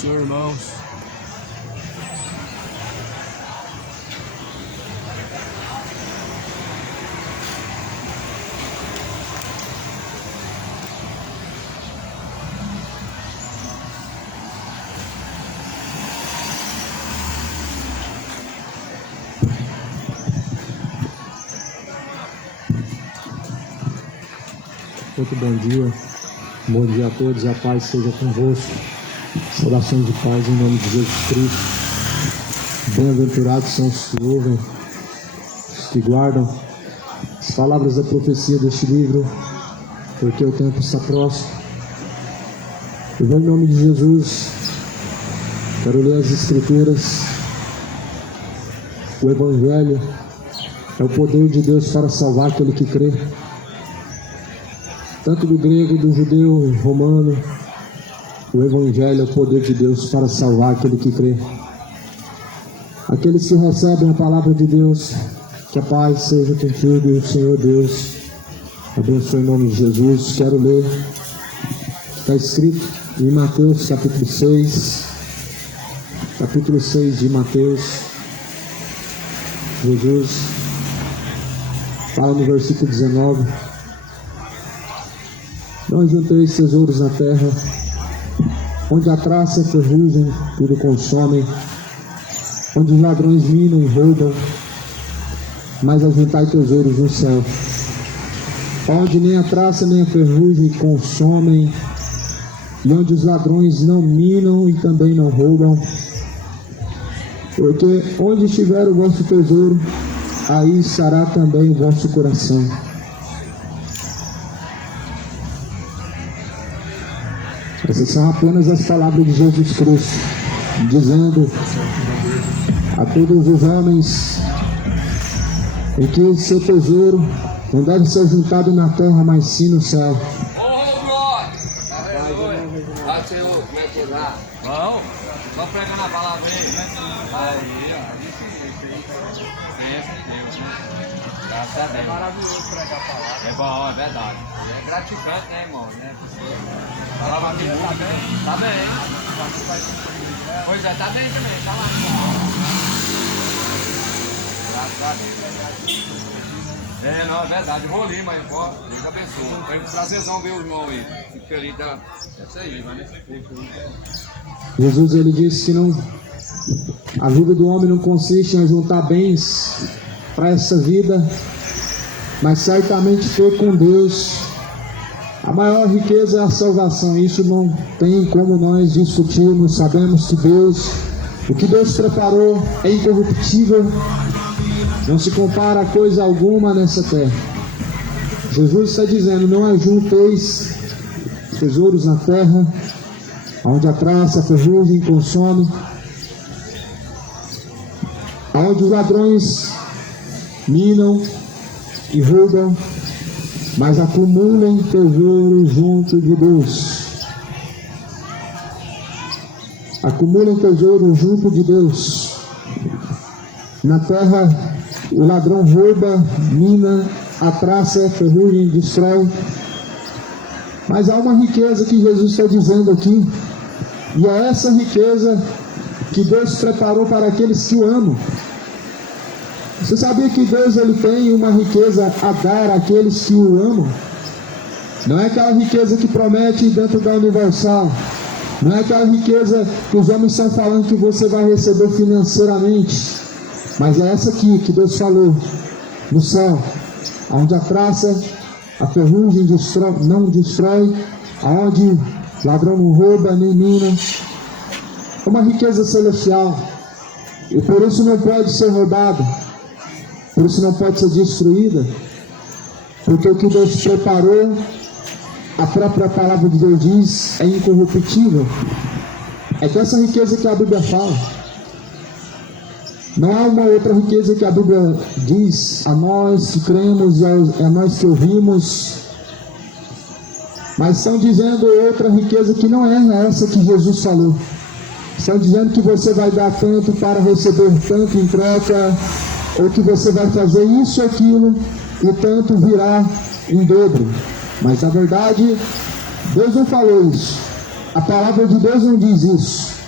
abençoe, irmãos. Muito bom dia a todos, a paz seja convosco. Saudações de paz em nome de Jesus Cristo. Bem-aventurados são os que ouvem, os que guardam as palavras da profecia deste livro, porque o tempo está próximo. Eu vou em nome de Jesus, quero ler as Escrituras. O Evangelho é o poder de Deus para salvar aquele que crê. Tanto do grego, do judeu, romano, o Evangelho é o poder de Deus para salvar aquele que crê. Aqueles que recebem a palavra de Deus, que a paz seja contigo e o Senhor Deus abençoe em nome de Jesus. Quero ler, está escrito em Mateus capítulo 6 de Mateus. Jesus fala no versículo 19: não junteis tesouros na terra, onde a traça e a ferrugem tudo consomem, onde os ladrões minam e roubam, mas ajuntai tesouros no céu, onde nem a traça nem a ferrugem consomem, e onde os ladrões não minam e também não roubam. Porque onde estiver o vosso tesouro, aí estará também o vosso coração. Essas são apenas as palavras de Jesus Cristo, dizendo a todos os homens em que seu tesouro não deve ser juntado na terra, mas sim no céu. Vamos, só pregando a palavra aí, né? Aí, ó. Graças a Deus. É maravilhoso pregar a palavra. É bom, é verdade. É gratificante, né, irmão? A palavra de Deus tá bem? Tá bem. Pois é, tá bem também, tá lá. Graças a Deus. É, não, é verdade. Vou ali, mas pô, Deus abençoe. Foi um prazerzão ver o irmão aí. Fico feliz da. É isso aí, vai nesse tempo. Jesus, ele disse que não, a vida do homem não consiste em juntar bens para essa vida, mas certamente ter com Deus. A maior riqueza é a salvação. Isso não tem como nós discutirmos. Sabemos que Deus, o que Deus preparou é incorruptível, não se compara a coisa alguma nessa terra. Jesus está dizendo: não ajunteis tesouros na terra, onde a traça, a ferrugem consome, onde os ladrões minam e roubam, mas acumulem tesouros junto de Deus. Acumulem tesouros junto de Deus. Na terra o ladrão rouba, mina, a traça, a ferrugem destrói. Mas há uma riqueza que Jesus está dizendo aqui, e é essa riqueza que Deus preparou para aqueles que o amam. Você sabia que Deus, ele tem uma riqueza a dar àqueles que o amam? Não é aquela riqueza que promete dentro da Universal. Não é aquela riqueza que os homens estão falando que você vai receber financeiramente. Mas é essa aqui que Deus falou, no céu, onde a traça, a ferrugem não destrói, aonde ladrão não rouba nem mina. É uma riqueza celestial, e por isso não pode ser roubada, por isso não pode ser destruída, porque o que Deus preparou, a própria palavra de Deus diz, é incorruptível. É que essa riqueza que a Bíblia fala. Não há uma outra riqueza que a Bíblia diz a nós que cremos e a nós que ouvimos, mas estão dizendo outra riqueza que não é essa que Jesus falou. Estão dizendo que você vai dar tanto para receber tanto em troca, ou que você vai fazer isso, aquilo, e tanto virá em dobro. Mas na verdade, Deus não falou isso. A palavra de Deus não diz isso.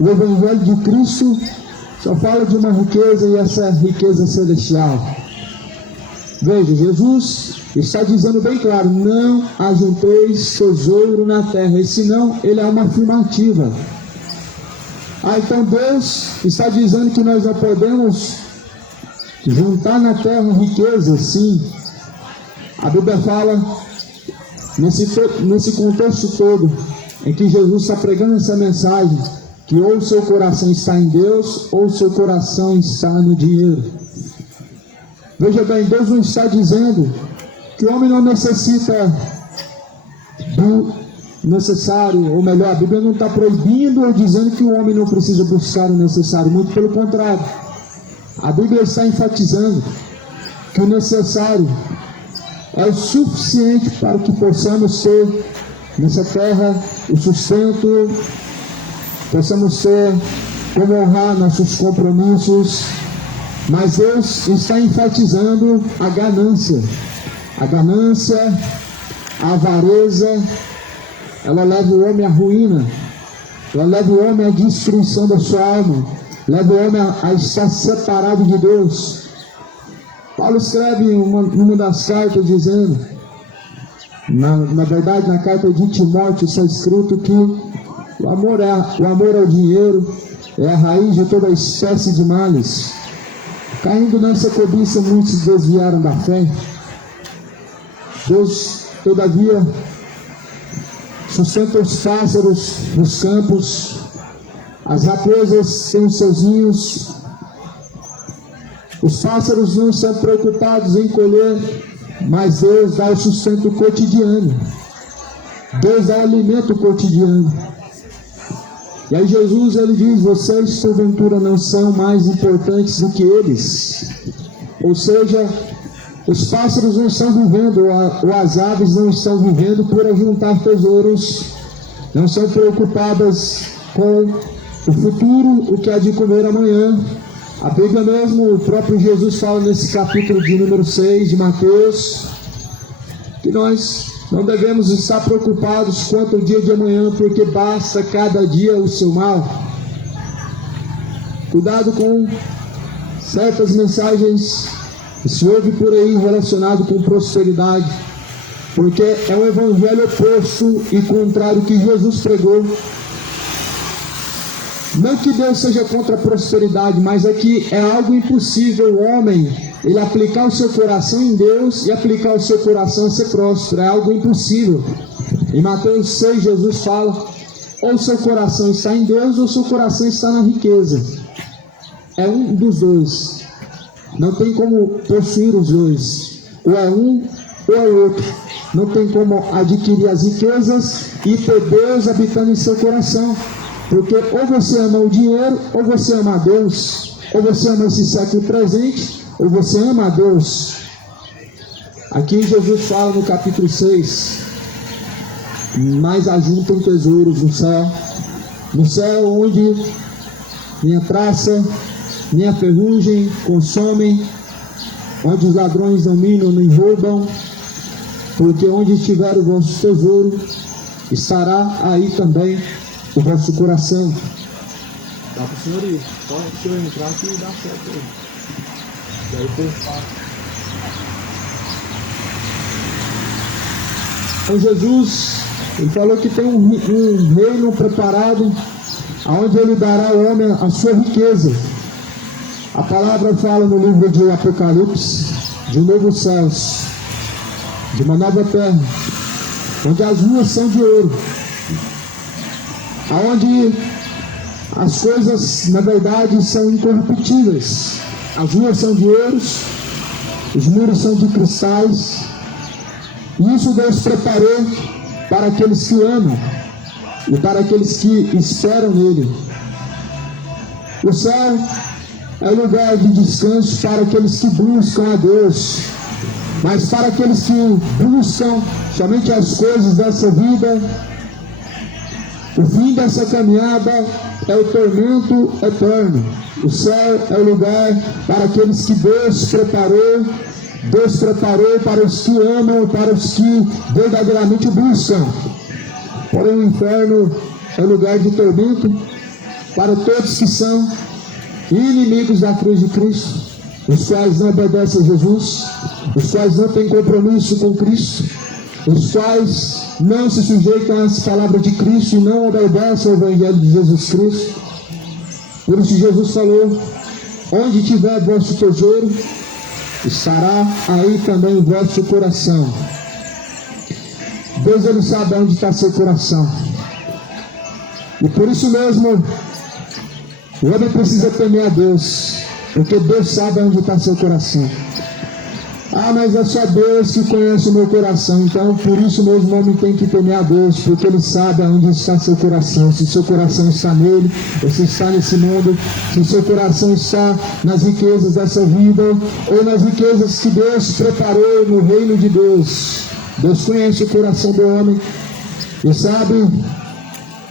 o Evangelho de Cristo só fala de uma riqueza, e essa riqueza celestial. Veja, Jesus está dizendo bem claro: não ajunteis tesouro na terra. Esse não, ele é uma afirmativa. Então Deus está dizendo que nós não podemos juntar na terra riqueza, sim. A Bíblia fala, nesse contexto todo, em que Jesus está pregando essa mensagem, que ou o seu coração está em Deus, ou o seu coração está no dinheiro. Veja bem, Deus não está dizendo que o homem não necessita do necessário, ou melhor, a Bíblia não está proibindo ou dizendo que o homem não precisa buscar o necessário, muito pelo contrário. A Bíblia está enfatizando que o necessário é o suficiente para que possamos ter nessa terra o sustento, possamos ter como honrar nossos compromissos. Mas Deus está enfatizando a ganância. A ganância, a avareza, ela leva o homem à ruína, ela leva o homem à destruição da sua alma, leva o homem a estar separado de Deus. Paulo escreve numa das cartas dizendo, na verdade na carta de Timóteo está escrito que o amor ao dinheiro é a raiz de toda espécie de males. Caindo nessa cobiça, muitos desviaram da fé. Deus, todavia, sustenta os pássaros nos campos, as raposas têm os seus ninhos. Os pássaros não estão preocupados em colher, mas Deus dá o sustento cotidiano. Deus dá o alimento cotidiano. E aí Jesus, ele diz: vocês porventura não são mais importantes do que eles? Ou seja, os pássaros não estão vivendo, ou as aves não estão vivendo por ajuntar tesouros, não são preocupadas com o futuro, o que há de comer amanhã. A Bíblia mesmo, o próprio Jesus fala nesse capítulo de número 6 de Mateus, que nós não devemos estar preocupados quanto ao dia de amanhã, porque basta cada dia o seu mal. Cuidado com certas mensagens que se ouve por aí relacionado com prosperidade, porque é um evangelho oposto e contrário que Jesus pregou. Não que Deus seja contra a prosperidade, mas é que é algo impossível o homem, ele aplicar o seu coração em Deus e aplicar o seu coração a ser próspero. É algo impossível. Em Mateus 6, Jesus fala: ou seu coração está em Deus, ou seu coração está na riqueza. É um dos dois. Não tem como possuir os dois. Ou é um, ou é outro. Não tem como adquirir as riquezas e ter Deus habitando em seu coração. Porque ou você ama o dinheiro, ou você ama a Deus. Ou você ama esse século presente, ou você ama a Deus. Aqui Jesus fala no capítulo 6: mas ajuntem tesouros no céu onde nem a traça, nem a ferrugem consomem, onde os ladrões não minam nem roubam, porque onde estiver o vosso tesouro, estará aí também o vosso coração. Dá para o senhor ir, só o senhor entrar aqui e dá certo aí. E aí depois passa. Então Jesus, ele falou que tem um reino preparado, aonde ele dará ao homem a sua riqueza. A palavra fala no livro de Apocalipse de novos céus, de uma nova terra, onde as ruas são de ouro, aonde as coisas, na verdade, são incorruptíveis. As ruas são de ouros, os muros são de cristais, e isso Deus preparou para aqueles que amam e para aqueles que esperam nele. O céu é lugar de descanso para aqueles que buscam a Deus, mas para aqueles que buscam somente as coisas dessa vida, o fim dessa caminhada é o tormento eterno. O céu é o lugar para aqueles que Deus preparou para os que amam e para os que verdadeiramente buscam. Porém o inferno é lugar de tormento, para todos que são inimigos da cruz de Cristo, os quais não obedecem a Jesus, os quais não têm compromisso com Cristo, os quais não se sujeitam às palavras de Cristo e não obedecem ao Evangelho de Jesus Cristo. Por isso Jesus falou: onde tiver vosso tesouro, estará aí também o vosso coração. Deus, Ele sabe onde está seu coração. E por isso mesmo, o homem precisa temer a Deus, porque Deus sabe onde está seu coração. Ah, mas é só Deus que conhece o meu coração. Então, por isso mesmo, o homem tem que temer a Deus, porque Ele sabe onde está seu coração. Se seu coração está nele, ou se está nesse mundo, se seu coração está nas riquezas dessa vida, ou nas riquezas que Deus preparou no reino de Deus. Deus conhece o coração do homem e sabe,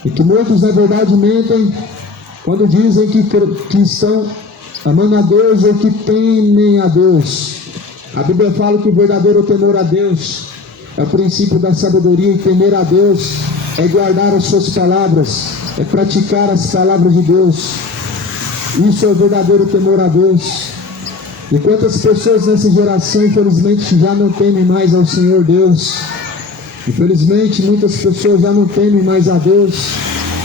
e que muitos na verdade mentem quando dizem que estão amando a Deus ou que temem a Deus. A Bíblia fala que o verdadeiro temor a Deus é o princípio da sabedoria, e temer a Deus é guardar as suas palavras, é praticar as palavras de Deus. Isso é o verdadeiro temor a Deus. E quantas pessoas nessa geração, infelizmente, já não temem mais ao Senhor Deus. Infelizmente, muitas pessoas já não temem mais a Deus,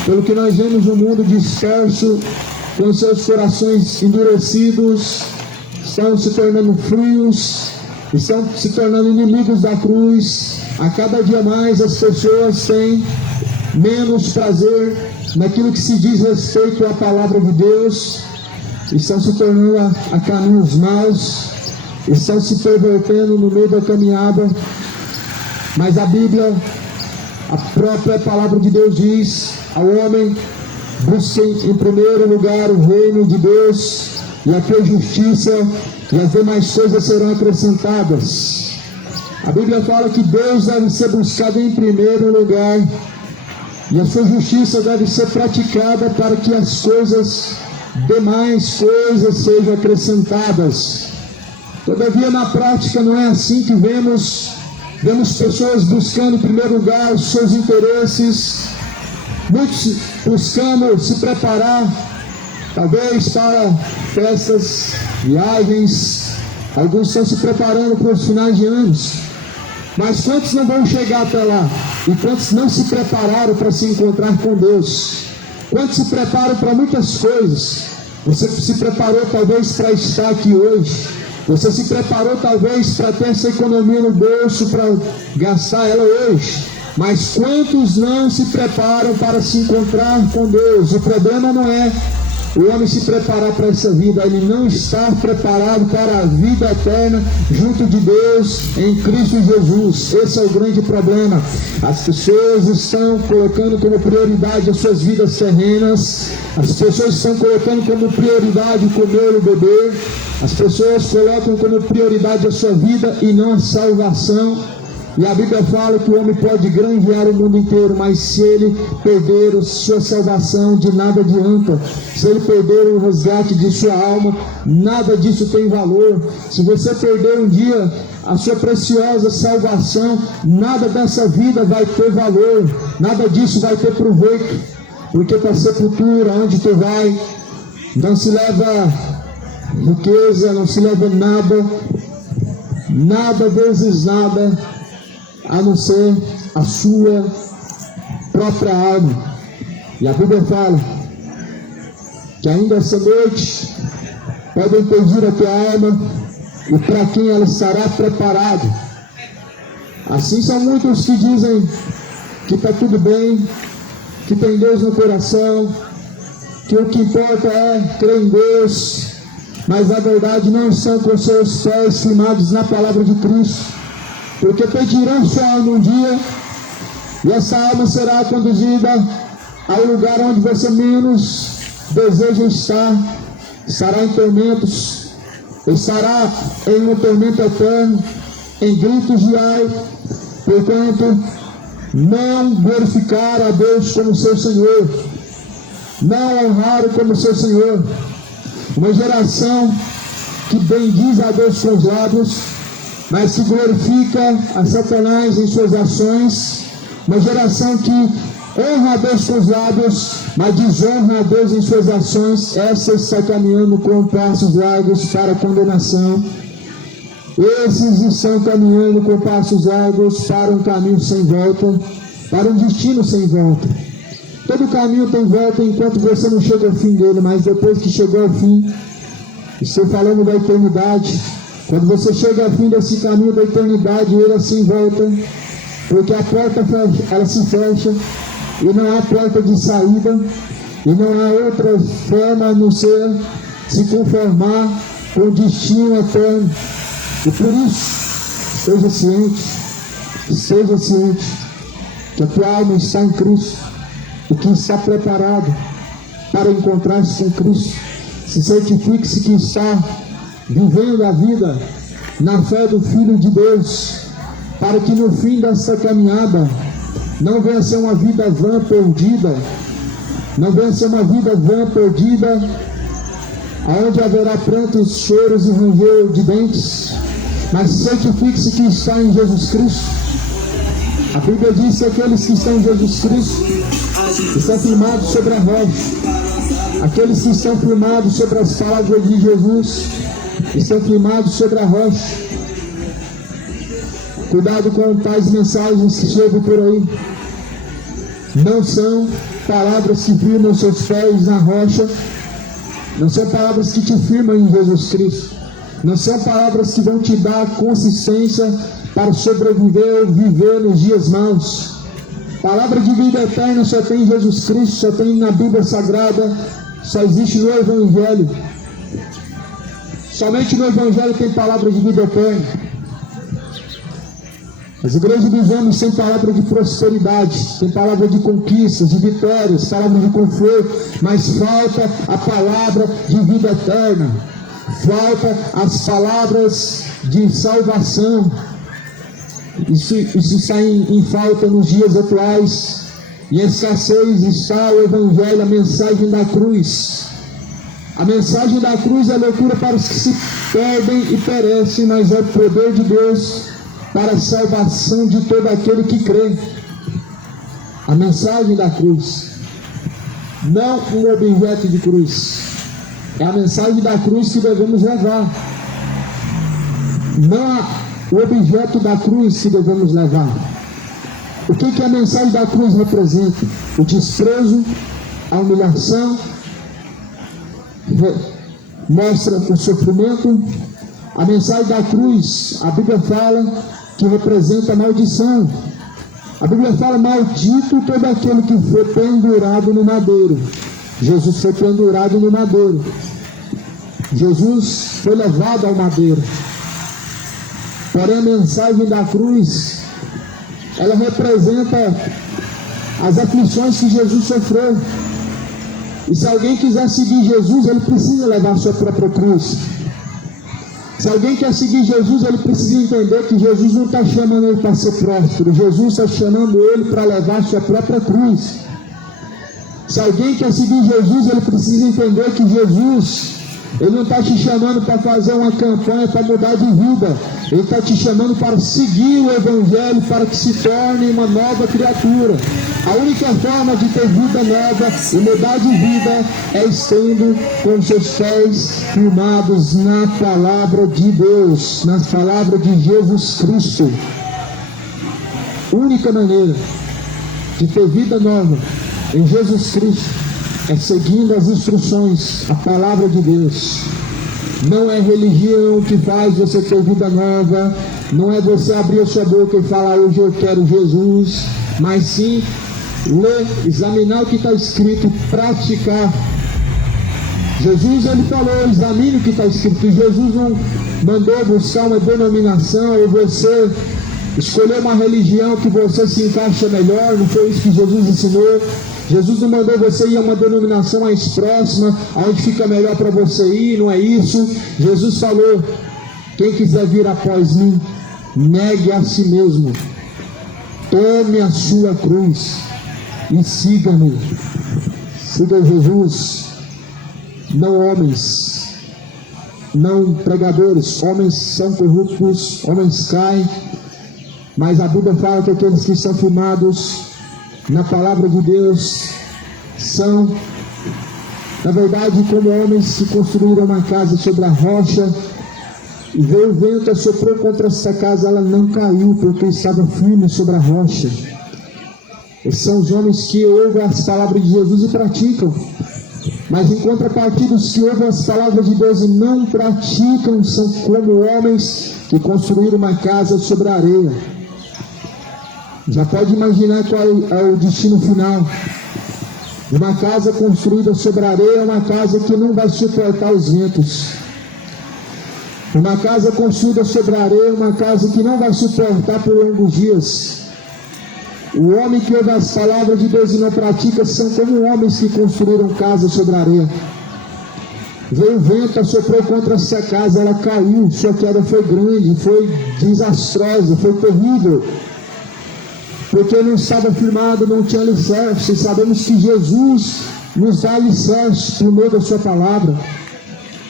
pelo que nós vemos um mundo disperso, com seus corações endurecidos, estão se tornando frios, estão se tornando inimigos da cruz. A cada dia mais as pessoas têm menos prazer naquilo que se diz respeito à palavra de Deus, estão se tornando a caminhos maus, estão se pervertendo no meio da caminhada. Mas a Bíblia, a própria palavra de Deus diz ao homem: busquem em primeiro lugar o reino de Deus e a tua justiça, e as demais coisas serão acrescentadas. A Bíblia fala que Deus deve ser buscado em primeiro lugar, e a sua justiça deve ser praticada para que as demais coisas sejam acrescentadas. Todavia, na prática, não é assim que vemos pessoas buscando em primeiro lugar os seus interesses, muitos buscando se preparar, talvez para festas, viagens, alguns estão se preparando para os finais de anos, mas quantos não vão chegar até lá? E quantos não se prepararam para se encontrar com Deus? Quantos se preparam para muitas coisas? Você se preparou talvez para estar aqui hoje, você se preparou talvez para ter essa economia no bolso, para gastar ela hoje, mas quantos não se preparam para se encontrar com Deus? O problema não é o homem se preparar para essa vida, ele não está preparado para a vida eterna junto de Deus em Cristo Jesus. Esse é o grande problema. As pessoas estão colocando como prioridade as suas vidas terrenas, as pessoas estão colocando como prioridade comer e beber, as pessoas colocam como prioridade a sua vida e não a salvação. E a Bíblia fala que o homem pode granjear o mundo inteiro, mas se ele perder a sua salvação, de nada adianta. Se ele perder o resgate de sua alma, nada disso tem valor. Se você perder um dia a sua preciosa salvação, nada dessa vida vai ter valor, nada disso vai ter proveito, porque para a sepultura, onde tu vai, não se leva riqueza, não se leva nada vezes nada, a não ser a sua própria alma. E a Bíblia fala que ainda essa noite podem pedir a tua alma e para quem ela estará preparada. Assim são muitos que dizem que está tudo bem, que tem Deus no coração, que o que importa é crer em Deus, mas na verdade não estão com seus pés firmados na palavra de Cristo. Porque pedirão sua alma um dia, e essa alma será conduzida ao lugar onde você menos deseja estar. Estará em tormentos, estará em um tormento eterno, em gritos de ai, porquanto não glorificaram a Deus como seu Senhor, não honraram como seu Senhor. Uma geração que bendiz a Deus com os lábios, mas que glorifica a Satanás em suas ações. Uma geração que honra a Deus com os lábios, mas desonra a Deus em suas ações, essa está caminhando com passos largos para a condenação. Esses estão caminhando com passos largos para um caminho sem volta, para um destino sem volta. Todo caminho tem volta enquanto você não chega ao fim dele, mas depois que chegou ao fim, estou falando da eternidade, quando você chega ao fim desse caminho da eternidade, ele assim volta, porque a porta ela se fecha, e não há porta de saída, e não há outra forma a não ser se conformar com o destino eterno. E por isso, seja ciente que a tua alma está em Cristo, e que está preparado para encontrar-se com Cristo. Se certifique-se que está vivendo a vida na fé do Filho de Deus, para que no fim dessa caminhada não venha a ser uma vida vã perdida, não venha a ser uma vida vã perdida, onde haverá prantos, choros e ranger de dentes, mas certifique-se que está em Jesus Cristo. A Bíblia diz que aqueles que estão em Jesus Cristo estão firmados sobre a rocha. Aqueles que estão firmados sobre as palavras de Jesus estão firmados sobre a rocha. Cuidado com tais mensagens que chegam por aí. Não são palavras que firmam seus pés na rocha. Não são palavras que te firmam em Jesus Cristo. Não são palavras que vão te dar consistência para sobreviver ou viver nos dias maus. Palavra de vida eterna só tem em Jesus Cristo, só tem na Bíblia Sagrada, só existe no Evangelho. Somente no Evangelho tem palavra de vida eterna. As igrejas dos homens têm palavra de prosperidade, tem palavra de conquistas, de vitórias, palavra de conforto, mas falta a palavra de vida eterna. Falta as palavras de salvação. Isso está em falta nos dias atuais. Em escassez está o Evangelho, a mensagem da cruz. A mensagem da cruz é loucura para os que se perdem e perecem, mas é o poder de Deus para a salvação de todo aquele que crê. A mensagem da cruz, não um objeto de cruz. É a mensagem da cruz que devemos levar, não o objeto da cruz que devemos levar. O que a mensagem da cruz representa? O desprezo, a humilhação, mostra o sofrimento. A mensagem da cruz, a Bíblia fala que representa a maldição. A Bíblia fala: maldito todo aquele que foi pendurado no madeiro. Jesus foi pendurado no madeiro. Jesus foi levado ao madeiro. Porém, a mensagem da cruz, ela representa as aflições que Jesus sofreu. E se alguém quiser seguir Jesus, ele precisa levar a sua própria cruz. Se alguém quer seguir Jesus, ele precisa entender que Jesus não está chamando ele para ser próspero. Jesus está chamando ele para levar a sua própria cruz. Se alguém quer seguir Jesus, ele precisa entender que Jesus, ele não está te chamando para fazer uma campanha para mudar de vida. Ele está te chamando para seguir o Evangelho, para que se torne uma nova criatura. A única forma de ter vida nova e mudar de vida é estando com seus pés firmados na palavra de Deus, na palavra de Jesus Cristo. Única maneira de ter vida nova em Jesus Cristo é seguindo as instruções, a palavra de Deus. Não é religião que faz você ter vida nova, não é você abrir a sua boca e falar: hoje eu quero Jesus, mas sim ler, examinar o que está escrito e praticar. Jesus, ele falou: examine o que está escrito. Jesus não mandou buscar uma denominação ou você escolher uma religião que você se encaixa melhor. Não foi isso que Jesus ensinou. Jesus não mandou você ir a uma denominação mais próxima, aonde fica melhor para você ir, não é isso. Jesus falou: quem quiser vir após mim, negue a si mesmo, tome a sua cruz e siga-me. Siga Jesus, não homens, não pregadores. Homens são corruptos, homens caem, mas a Bíblia fala que aqueles que estão firmados na palavra de Deus são, na verdade, como homens que construíram uma casa sobre a rocha, e veio o vento, assoprou contra essa casa, ela não caiu, porque estava firme sobre a rocha. Esses são os homens que ouvem as palavras de Jesus e praticam. Mas em contrapartida, os que ouvem as palavras de Deus e não praticam são como homens que construíram uma casa sobre a areia. Já pode imaginar qual é o destino final. Uma casa construída sobre a areia é uma casa que não vai suportar os ventos. Uma casa construída sobre a areia é uma casa que não vai suportar por longos dias. O homem que ouve as palavras de Deus e não pratica são como homens que construíram casa sobre a areia. Veio o vento, assoprou contra essa casa, ela caiu, sua queda foi grande, foi desastrosa, foi terrível. Porque não estava firmado, não tinha alicerce. Sabemos que Jesus nos dá alicerce por meio da sua palavra.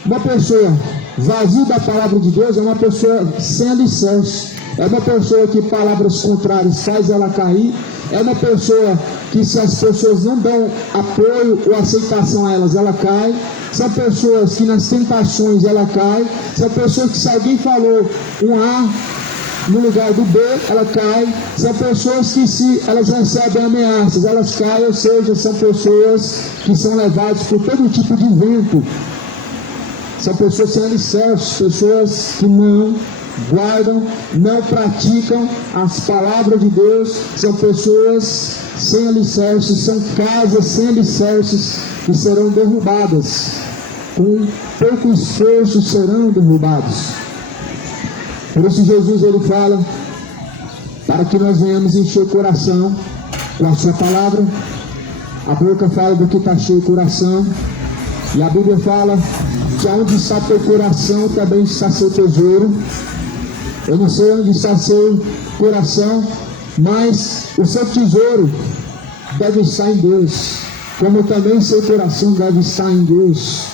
Uma pessoa vazia da palavra de Deus é uma pessoa sem alicerce. É uma pessoa que palavras contrárias faz ela cair. É uma pessoa que, se as pessoas não dão apoio ou aceitação a elas, ela cai. São pessoas que nas tentações ela cai. São pessoas que, se alguém falou um A no lugar do B, ela cai. São pessoas que, se elas recebem ameaças, elas caem. Ou seja, são pessoas que são levadas por todo tipo de vento. São pessoas sem alicerce, pessoas que não guardam, não praticam as palavras de Deus. São pessoas sem alicerces, são casas sem alicerces que serão derrubadas. Com pouco esforço serão derrubados. Por isso Jesus ele fala para que nós venhamos encher o coração com a sua palavra. A boca fala do que está cheio o coração. E a Bíblia fala que onde está teu coração também está seu tesouro. Eu não sei onde está seu coração, mas o seu tesouro deve estar em Deus, como também seu coração deve estar em Deus.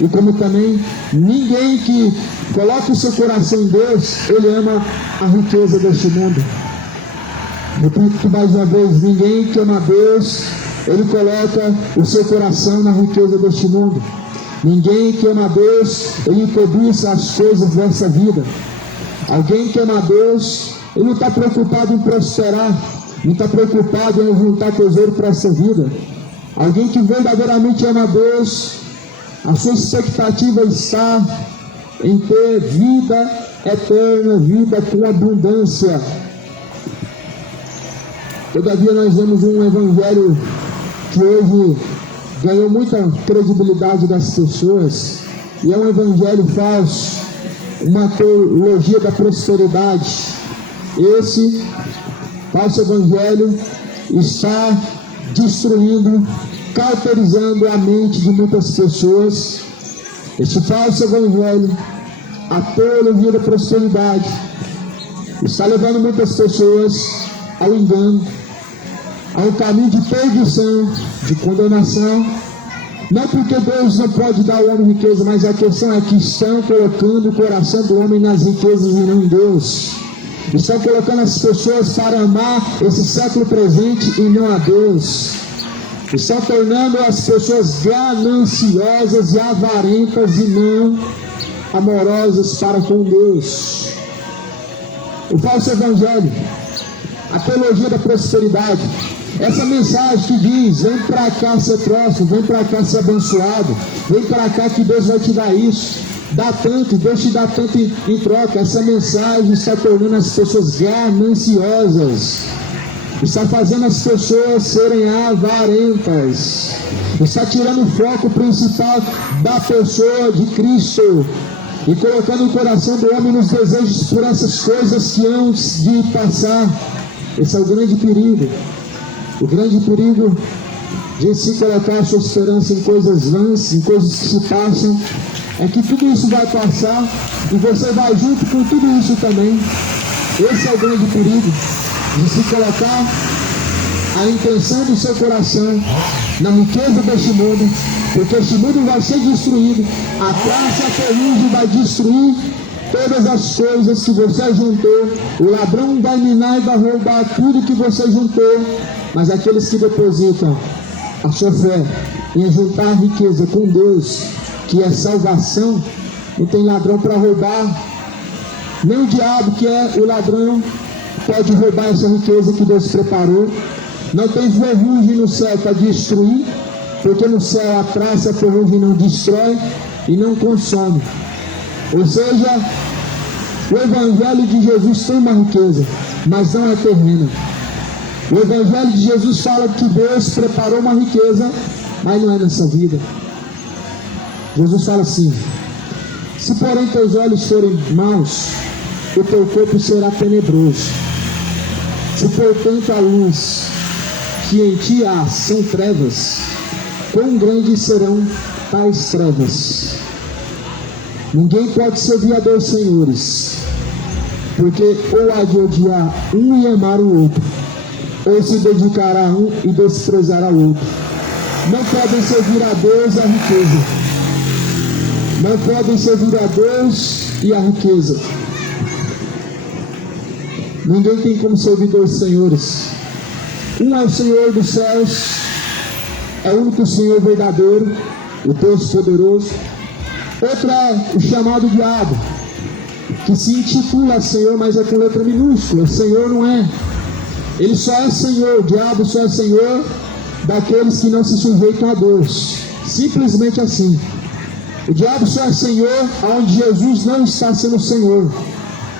E como também ninguém que coloca o seu coração em Deus, ele ama a riqueza deste mundo. Repito mais uma vez, ninguém que ama a Deus, ele coloca o seu coração na riqueza deste mundo. Ninguém que ama a Deus, ele cobiça as coisas dessa vida. Alguém que ama a Deus, ele não está preocupado em prosperar, não está preocupado em juntar tesouro para essa vida. Alguém que verdadeiramente ama a Deus, a sua expectativa está em ter vida eterna, vida com abundância. Todavia nós vemos um evangelho que hoje ganhou muita credibilidade das pessoas, e é um evangelho falso, uma teologia da prosperidade. Esse falso evangelho está destruindo, cauterizando a mente de muitas pessoas. Este falso evangelho, a teologia da prosperidade, está levando muitas pessoas ao engano, ao caminho de perdição, de condenação. Não porque Deus não pode dar ao homem riqueza, mas a questão é que estão colocando o coração do homem nas riquezas e não em Deus. Estão colocando as pessoas para amar esse século presente e não a Deus. Estão tornando as pessoas gananciosas e avarentas e não amorosas para com Deus. O falso evangelho, a teologia da prosperidade, essa mensagem que diz: vem para cá ser próximo, vem para cá ser abençoado, vem para cá que Deus vai te dar isso, dá tanto, Deus te dá tanto em troca. Essa mensagem está tornando as pessoas gananciosas, está fazendo as pessoas serem avarentas, está tirando o foco principal da pessoa de Cristo e colocando o coração do homem nos desejos por essas coisas que hão de passar. Esse é o grande perigo. O grande perigo de se colocar a sua esperança em coisas vãs, em coisas que se passam, é que tudo isso vai passar e você vai junto com tudo isso também. Esse é o grande perigo de se colocar a intenção do seu coração na riqueza deste mundo, porque este mundo vai ser destruído, a traça, a ferrugem vai destruir todas as coisas que você juntou. O ladrão vai minar e vai roubar tudo que você juntou, mas aqueles que depositam a sua fé em juntar a riqueza com Deus, que é salvação, não tem ladrão para roubar. Nem o diabo, que é o ladrão, pode roubar essa riqueza que Deus preparou. Não tem ferrugem no céu para destruir, porque no céu a traça, a ferrugem não destrói e não consome. Ou seja, o Evangelho de Jesus tem uma riqueza, mas não é terrena. O Evangelho de Jesus fala que Deus preparou uma riqueza, mas não é nessa vida. Jesus fala assim: se porém teus olhos forem maus, o teu corpo será tenebroso. Se portanto a luz que em ti há são trevas, quão grandes serão tais trevas? Ninguém pode servir a dois senhores, porque ou há de odiar um e amar o outro, ou se dedicará a um e desprezará o outro. Não podem servir a Deus e a riqueza. Não podem servir a Deus e a riqueza. Ninguém tem como servir dois senhores. Um é o Senhor dos céus, é o único Senhor verdadeiro, o Deus poderoso. Outro é o chamado diabo, que se intitula Senhor, mas é com letra minúscula. Senhor não é. Ele só é Senhor, o diabo só é Senhor daqueles que não se sujeitam a Deus. Simplesmente assim. O diabo só é Senhor onde Jesus não está sendo Senhor.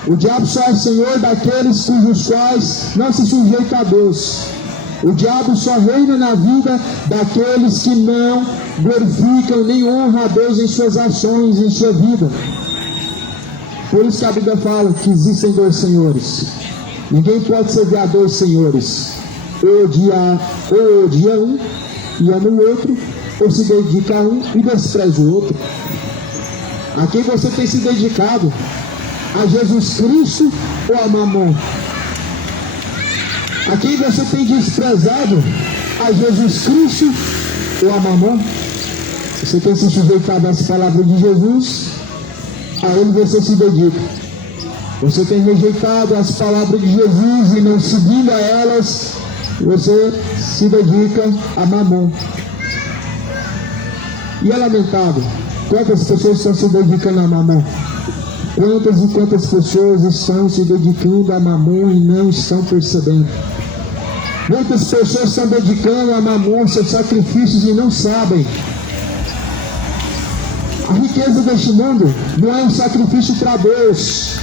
O diabo só é Senhor daqueles cujos quais não se sujeitam a Deus. O diabo só reina na vida daqueles que não glorificam nem honram a Deus em suas ações, em sua vida. Por isso que a Bíblia fala que existem dois senhores. Ninguém pode servir a dois senhores. Ou odia um e ama o outro, ou se dedica a um e despreza o outro. A quem você tem se dedicado? A Jesus Cristo ou a Mamon? A quem você tem desprezado? A Jesus Cristo ou a Mamon? Você tem se sujeitado às palavras de Jesus, a Ele você se dedica. Você tem rejeitado as palavras de Jesus e não seguindo a elas, você se dedica a Mamon. E é lamentável, quantas pessoas estão se dedicando a Mamon? Quantas e quantas pessoas estão se dedicando a Mamon e não estão percebendo? Muitas pessoas estão dedicando a Mamon seus sacrifícios e não sabem. A riqueza deste mundo não é um sacrifício para Deus.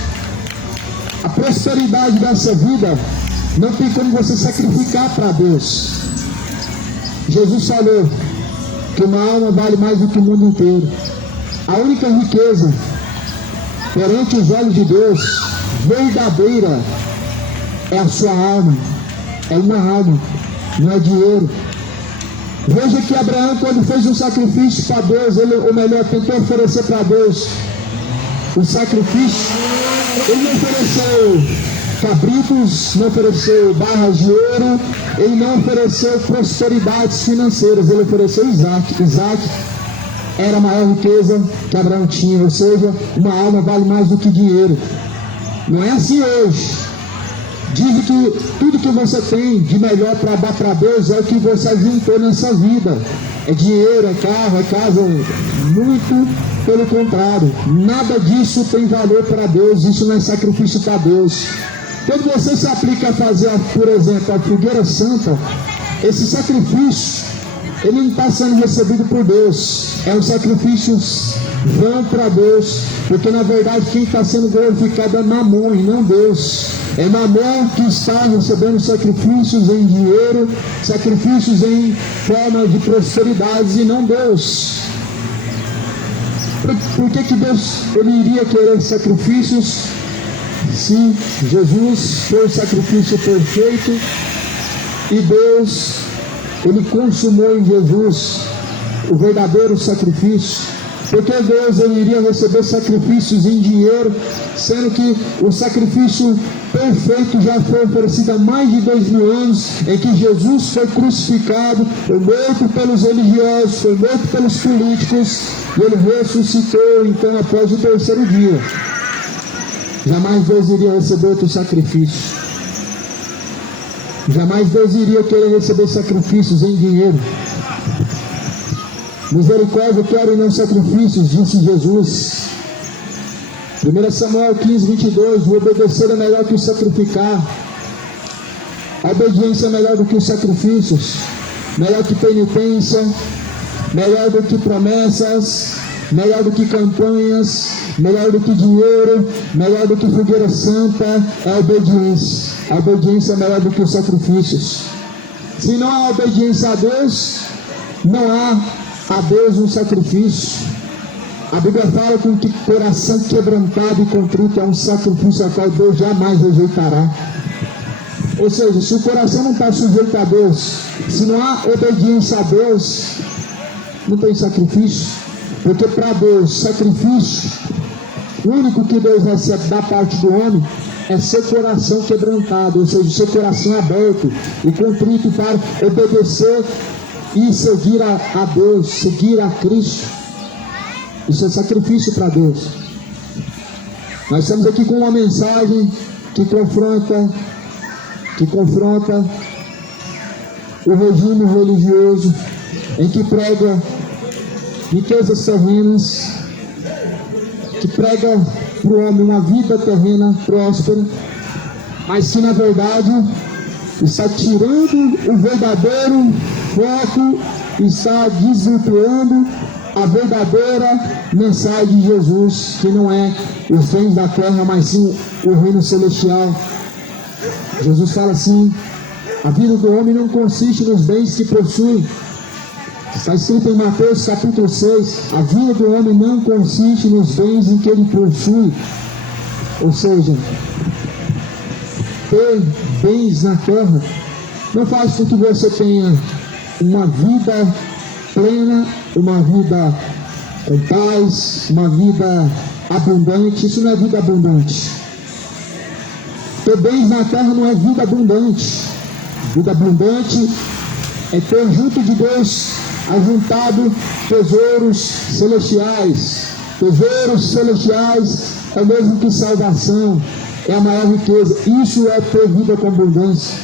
A prosperidade dessa vida não tem como você sacrificar para Deus. Jesus falou que uma alma vale mais do que o mundo inteiro. A única riqueza perante os olhos de Deus verdadeira é a sua alma. É uma alma, não é dinheiro. Veja que Abraão, quando fez um sacrifício para Deus, tentou oferecer para Deus o sacrifício. Ele não ofereceu cabritos, não ofereceu barras de ouro, ele não ofereceu prosperidades financeiras, ele ofereceu Isaac. Isaac era a maior riqueza que Abraão tinha, ou seja, uma alma vale mais do que dinheiro. Não é assim hoje. Dizem que tudo que você tem de melhor para dar para Deus é o que você juntou nessa vida. É dinheiro, é carro, é casa. Muito pelo contrário. Nada disso tem valor para Deus. Isso não é sacrifício para Deus. Quando você se aplica a fazer, por exemplo, a fogueira santa, esse sacrifício, ele não está sendo recebido por Deus. É um sacrifício vão para Deus, porque na verdade quem está sendo glorificado é Mamon e não Deus. É Mamon que está recebendo sacrifícios em dinheiro, sacrifícios em forma de prosperidades e não Deus. Por que Deus ele iria querer sacrifícios se Jesus foi o sacrifício perfeito e Deus ele consumou em Jesus o verdadeiro sacrifício? Porque Deus ele iria receber sacrifícios em dinheiro, sendo que o sacrifício perfeito já foi oferecido há mais de 2000 anos, em que Jesus foi crucificado, foi morto pelos religiosos, foi morto pelos políticos, e ele ressuscitou então após o terceiro dia. jamais Deus iria receber outro sacrifício. Jamais Deus iria querer receber sacrifícios em dinheiro. Misericórdia quero e não sacrifícios, disse Jesus. 1 Samuel 15, 22, o obedecer é melhor que o sacrificar. A obediência é melhor do que os sacrifícios, melhor que penitência, melhor do que promessas, melhor do que campanhas, melhor do que dinheiro, melhor do que fogueira santa, é a obediência. A obediência é melhor do que os sacrifícios. Se não há obediência a Deus, não há a Deus um sacrifício. A Bíblia fala com que coração quebrantado e contrito é um sacrifício a qual Deus jamais rejeitará. Ou seja, se o coração não está sujeito a Deus, se não há obediência a Deus, não tem sacrifício. Porque para Deus, sacrifício, o único que Deus recebe da parte do homem é seu coração quebrantado, ou seja, seu coração aberto e contrito para obedecer e seguir a Deus, seguir a Cristo. Isso é sacrifício para Deus. Nós estamos aqui com uma mensagem que confronta o regime religioso, em que prega riquezas terrenas, que prega para o homem uma vida terrena próspera, mas que na verdade está tirando o verdadeiro foco, está desvirtuando a verdadeira mensagem de Jesus, que não é os bens da terra, mas sim o reino celestial. Jesus fala assim: a vida do homem não consiste nos bens que possui. Está escrito em Mateus capítulo 6, a vida do homem não consiste nos bens em que ele possui. Ou seja, ter bens na terra não faz com que você tenha uma vida plena, uma vida com paz, uma vida abundante. Isso não é vida abundante. Ter bens na terra não é vida abundante. Vida abundante é ter junto de Deus ajuntado tesouros celestiais. Tesouros celestiais é o mesmo que salvação, é a maior riqueza. Isso é ter vida com abundância.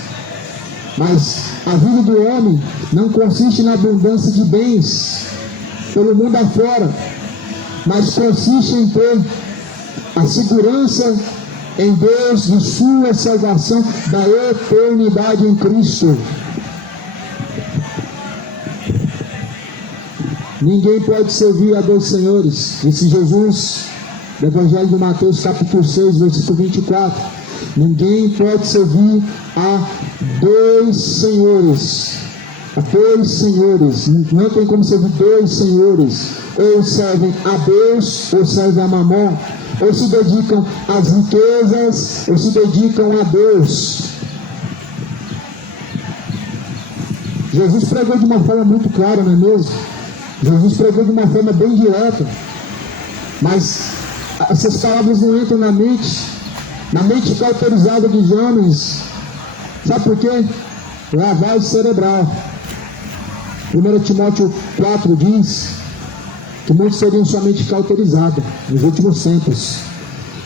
Mas a vida do homem não consiste na abundância de bens pelo mundo afora, mas consiste em ter a segurança em Deus de sua salvação, da eternidade em Cristo. Ninguém pode servir a dois senhores, disse Jesus no Evangelho de Mateus capítulo 6, versículo 24. Ninguém pode servir a dois senhores. A dois senhores. Não tem como servir dois senhores. Ou servem a Deus, ou servem a Mamon. Ou se dedicam às riquezas, ou se dedicam a Deus. Jesus pregou de uma forma muito clara, não é mesmo? Jesus pregou de uma forma bem direta. Mas essas palavras não entram na mente cauterizada dos homens. Sabe por quê? Lavagem cerebral. 1 Timóteo 4 diz que muitos seriam sua mente cauterizada nos últimos tempos.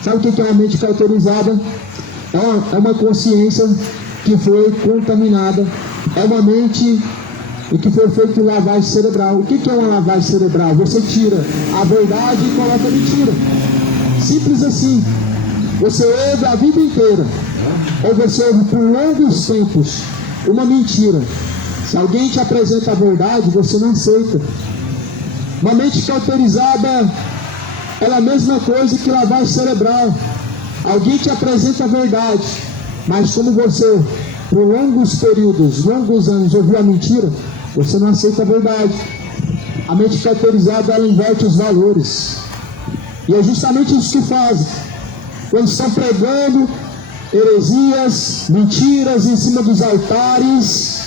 Sabe o que é uma mente cauterizada? É uma consciência que foi contaminada. É uma mente em que foi feita lavagem cerebral. O que é uma lavagem cerebral? Você tira a verdade e coloca a mentira. Simples assim. Você ouve a vida inteira, ou você ouve por longos tempos uma mentira. Se alguém te apresenta a verdade, você não aceita. Uma mente cauterizada, ela é a mesma coisa que lavagem cerebral. Alguém te apresenta a verdade, mas como você, por longos períodos, longos anos, ouviu a mentira, você não aceita a verdade. A mente cauterizada, ela inverte os valores. E é justamente isso que fazem. Quando estão pregando heresias, mentiras em cima dos altares,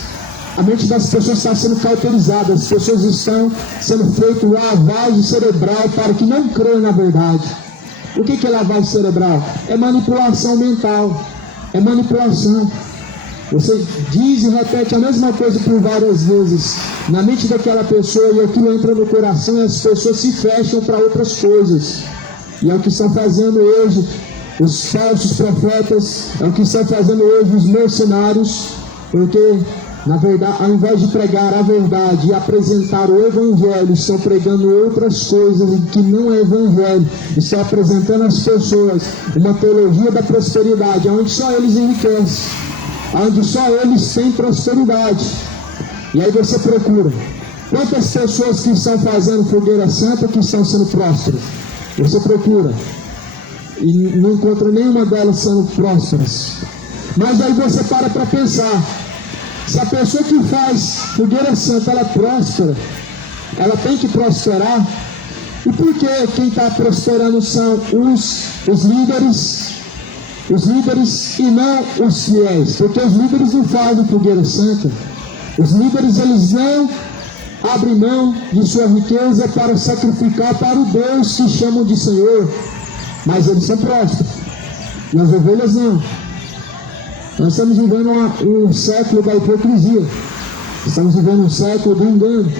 a mente das pessoas está sendo cauterizada. As pessoas estão sendo feitas lavagem cerebral para que não creiam na verdade. O que é lavagem cerebral? É manipulação mental. É manipulação. Você diz e repete a mesma coisa por várias vezes na mente daquela pessoa, e aquilo entra no coração e as pessoas se fecham para outras coisas. E é o que estão fazendo hoje os falsos profetas, é o que estão fazendo hoje os mercenários, porque, na verdade, ao invés de pregar a verdade e apresentar o Evangelho, estão pregando outras coisas que não é Evangelho, estão apresentando às pessoas uma teologia da prosperidade, onde só eles enriquecem, onde só eles têm prosperidade. E aí você procura, quantas pessoas que estão fazendo fogueira santa que estão sendo prósperas? Você procura, e não encontra nenhuma delas sendo prósperas. Mas aí você para pensar, se a pessoa que faz fogueira santa, ela é próspera, ela tem que prosperar. E por que quem está prosperando são os líderes e não os fiéis? Porque os líderes não fazem fogueira santa. Os líderes, eles não abrem mão de sua riqueza para sacrificar para o Deus que chamam de Senhor, mas eles são prósperos. E as ovelhas não. Nós estamos vivendo um século da hipocrisia. Estamos vivendo um século do engano,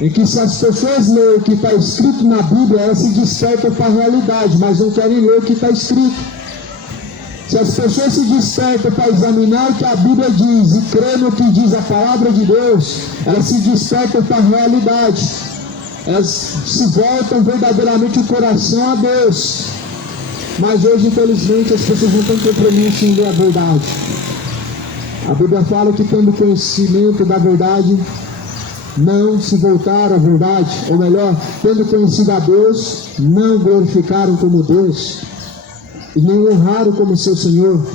em que se as pessoas lerem o que está escrito na Bíblia, elas se despertam para a realidade, mas não querem ler o que está escrito. Se as pessoas se despertam para examinar o que a Bíblia diz e crer no que diz a palavra de Deus, elas se despertam para a realidade. Elas se voltam verdadeiramente o coração a Deus. Mas hoje, infelizmente, as pessoas não têm compromisso em ler a verdade. A Bíblia fala que, tendo conhecimento da verdade, não se voltaram à verdade. Ou melhor, tendo conhecido a Deus, não glorificaram como Deus e nem honraram como seu Senhor,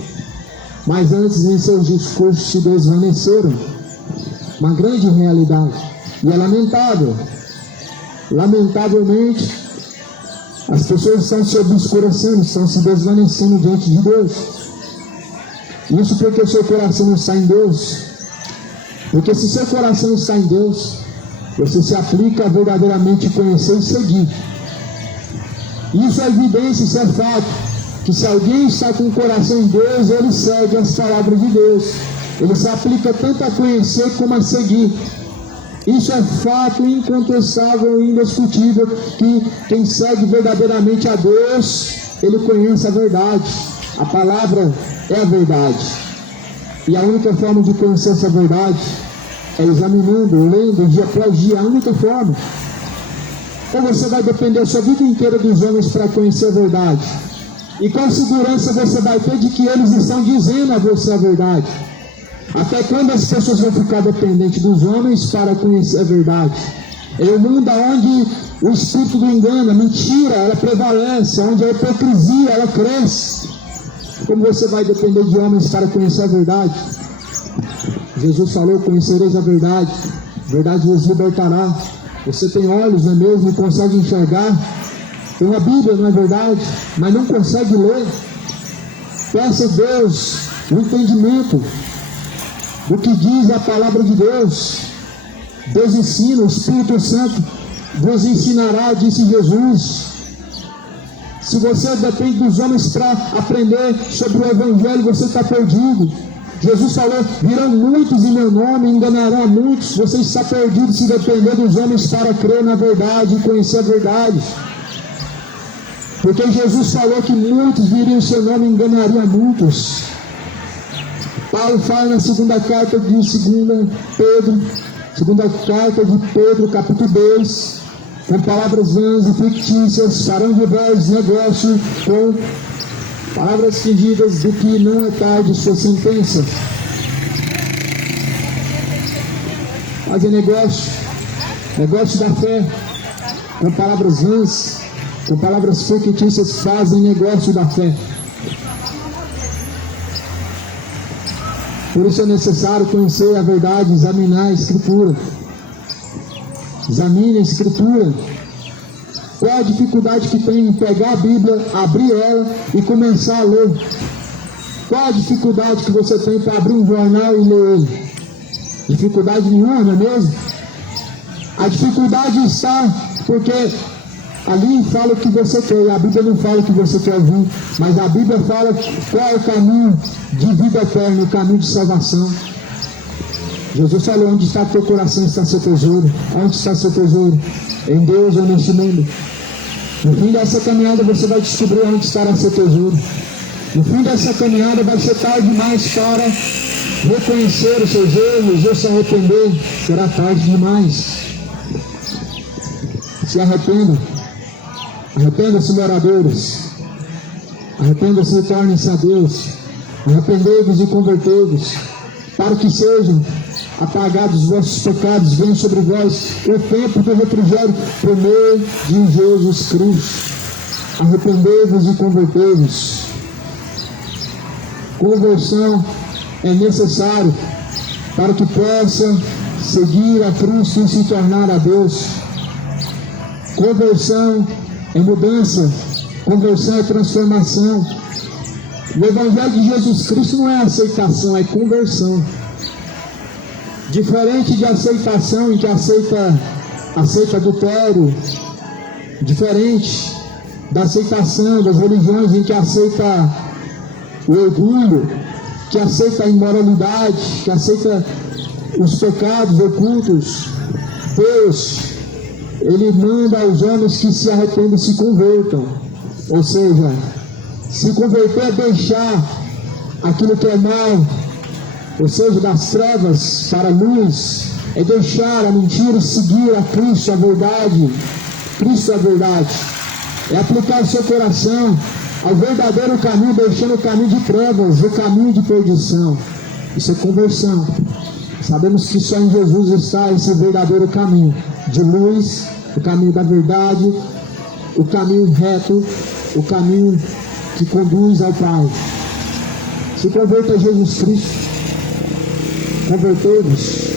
mas antes em seus discursos se desvaneceram. Uma grande realidade. E é lamentável. Lamentavelmente, as pessoas estão se obscurecendo, estão se desvanecendo diante de Deus. Isso porque o seu coração não está em Deus. Porque se seu coração está em Deus, você se aplica a verdadeiramente conhecer e seguir. Isso é evidência, isso é fato. Que se alguém está com o coração em Deus, ele segue as palavras de Deus. Ele se aplica tanto a conhecer como a seguir. Isso é fato incontestável e indiscutível, que quem segue verdadeiramente a Deus, ele conhece a verdade. A palavra é a verdade. E a única forma de conhecer essa verdade é examinando, lendo dia após dia. A única forma. Ou você vai depender a sua vida inteira dos homens para conhecer a verdade? E qual segurança você vai ter de que eles estão dizendo a você a verdade? Até quando as pessoas vão ficar dependentes dos homens para conhecer a verdade? É um mundo onde o espírito do engano, a mentira, ela prevalece, onde a hipocrisia, ela cresce. Como você vai depender de homens para conhecer a verdade? Jesus falou, conhecereis a verdade vos libertará. Você tem olhos, não é mesmo, e consegue enxergar. Tem uma Bíblia, não é verdade, mas não consegue ler. Peça a Deus o entendimento do que diz a palavra de Deus. Deus ensina, o Espírito Santo vos ensinará, disse Jesus. Se você depende dos homens para aprender sobre o Evangelho, você está perdido. Jesus falou, virão muitos em meu nome, enganarão a muitos. Você está perdido se depender dos homens para crer na verdade e conhecer a verdade. Porque Jesus falou que muitos viriam em seu nome e enganariam a muitos. Paulo fala na segunda carta de Pedro, capítulo 2, com palavras vãs e fictícias, farão diversos negócios com palavras fingidas, do que não é tarde sua sentença. Fazer negócio da fé, com palavras vãs, com palavras fictícias, fazem negócio da fé. Por isso é necessário conhecer a verdade, examinar a Escritura. Examine a Escritura. Qual a dificuldade que tem em pegar a Bíblia, abrir ela e começar a ler? Qual a dificuldade que você tem para abrir um jornal e ler ele? Dificuldade nenhuma, não é mesmo? A dificuldade está porque ali fala o que você quer, a Bíblia não fala o que você quer ouvir, mas a Bíblia fala qual é o caminho de vida eterna, o caminho de salvação. Jesus falou, onde está teu coração está seu tesouro. Onde está seu tesouro? Em Deus ou neste mundo? No fim dessa caminhada você vai descobrir onde estará seu tesouro. No fim dessa caminhada vai ser tarde demais para reconhecer os seus erros ou se arrepender. Será tarde demais. Se arrependam. Arrependam-se, moradores. Arrependam-se e tornem-se a Deus. Arrependei-vos e convertei-vos, para que sejam apagados os vossos pecados, venham sobre vós o tempo do refrigério por meio de Jesus Cristo. Arrependei-vos e convertei-vos. Conversão é necessário para que possa seguir a Cristo e se tornar a Deus. Conversão é mudança, conversão é transformação. O Evangelho de Jesus Cristo não é aceitação, é conversão. Diferente de aceitação em que aceita adultério, diferente da aceitação das religiões em que aceita o orgulho, que aceita a imoralidade, que aceita os pecados ocultos. Deus, Ele manda aos homens que se arrependam e se convertam. Ou seja, se converter é deixar aquilo que é mal, ou seja, das trevas para a luz, é deixar a mentira e seguir a Cristo, a verdade. Cristo é a verdade. É aplicar o seu coração ao verdadeiro caminho, deixando o caminho de trevas, o caminho de perdição. Isso é conversão. Sabemos que só em Jesus está esse verdadeiro caminho de luz, o caminho da verdade, o caminho reto, o caminho que conduz ao Pai. Se converta a Jesus Cristo. Convertei-vos,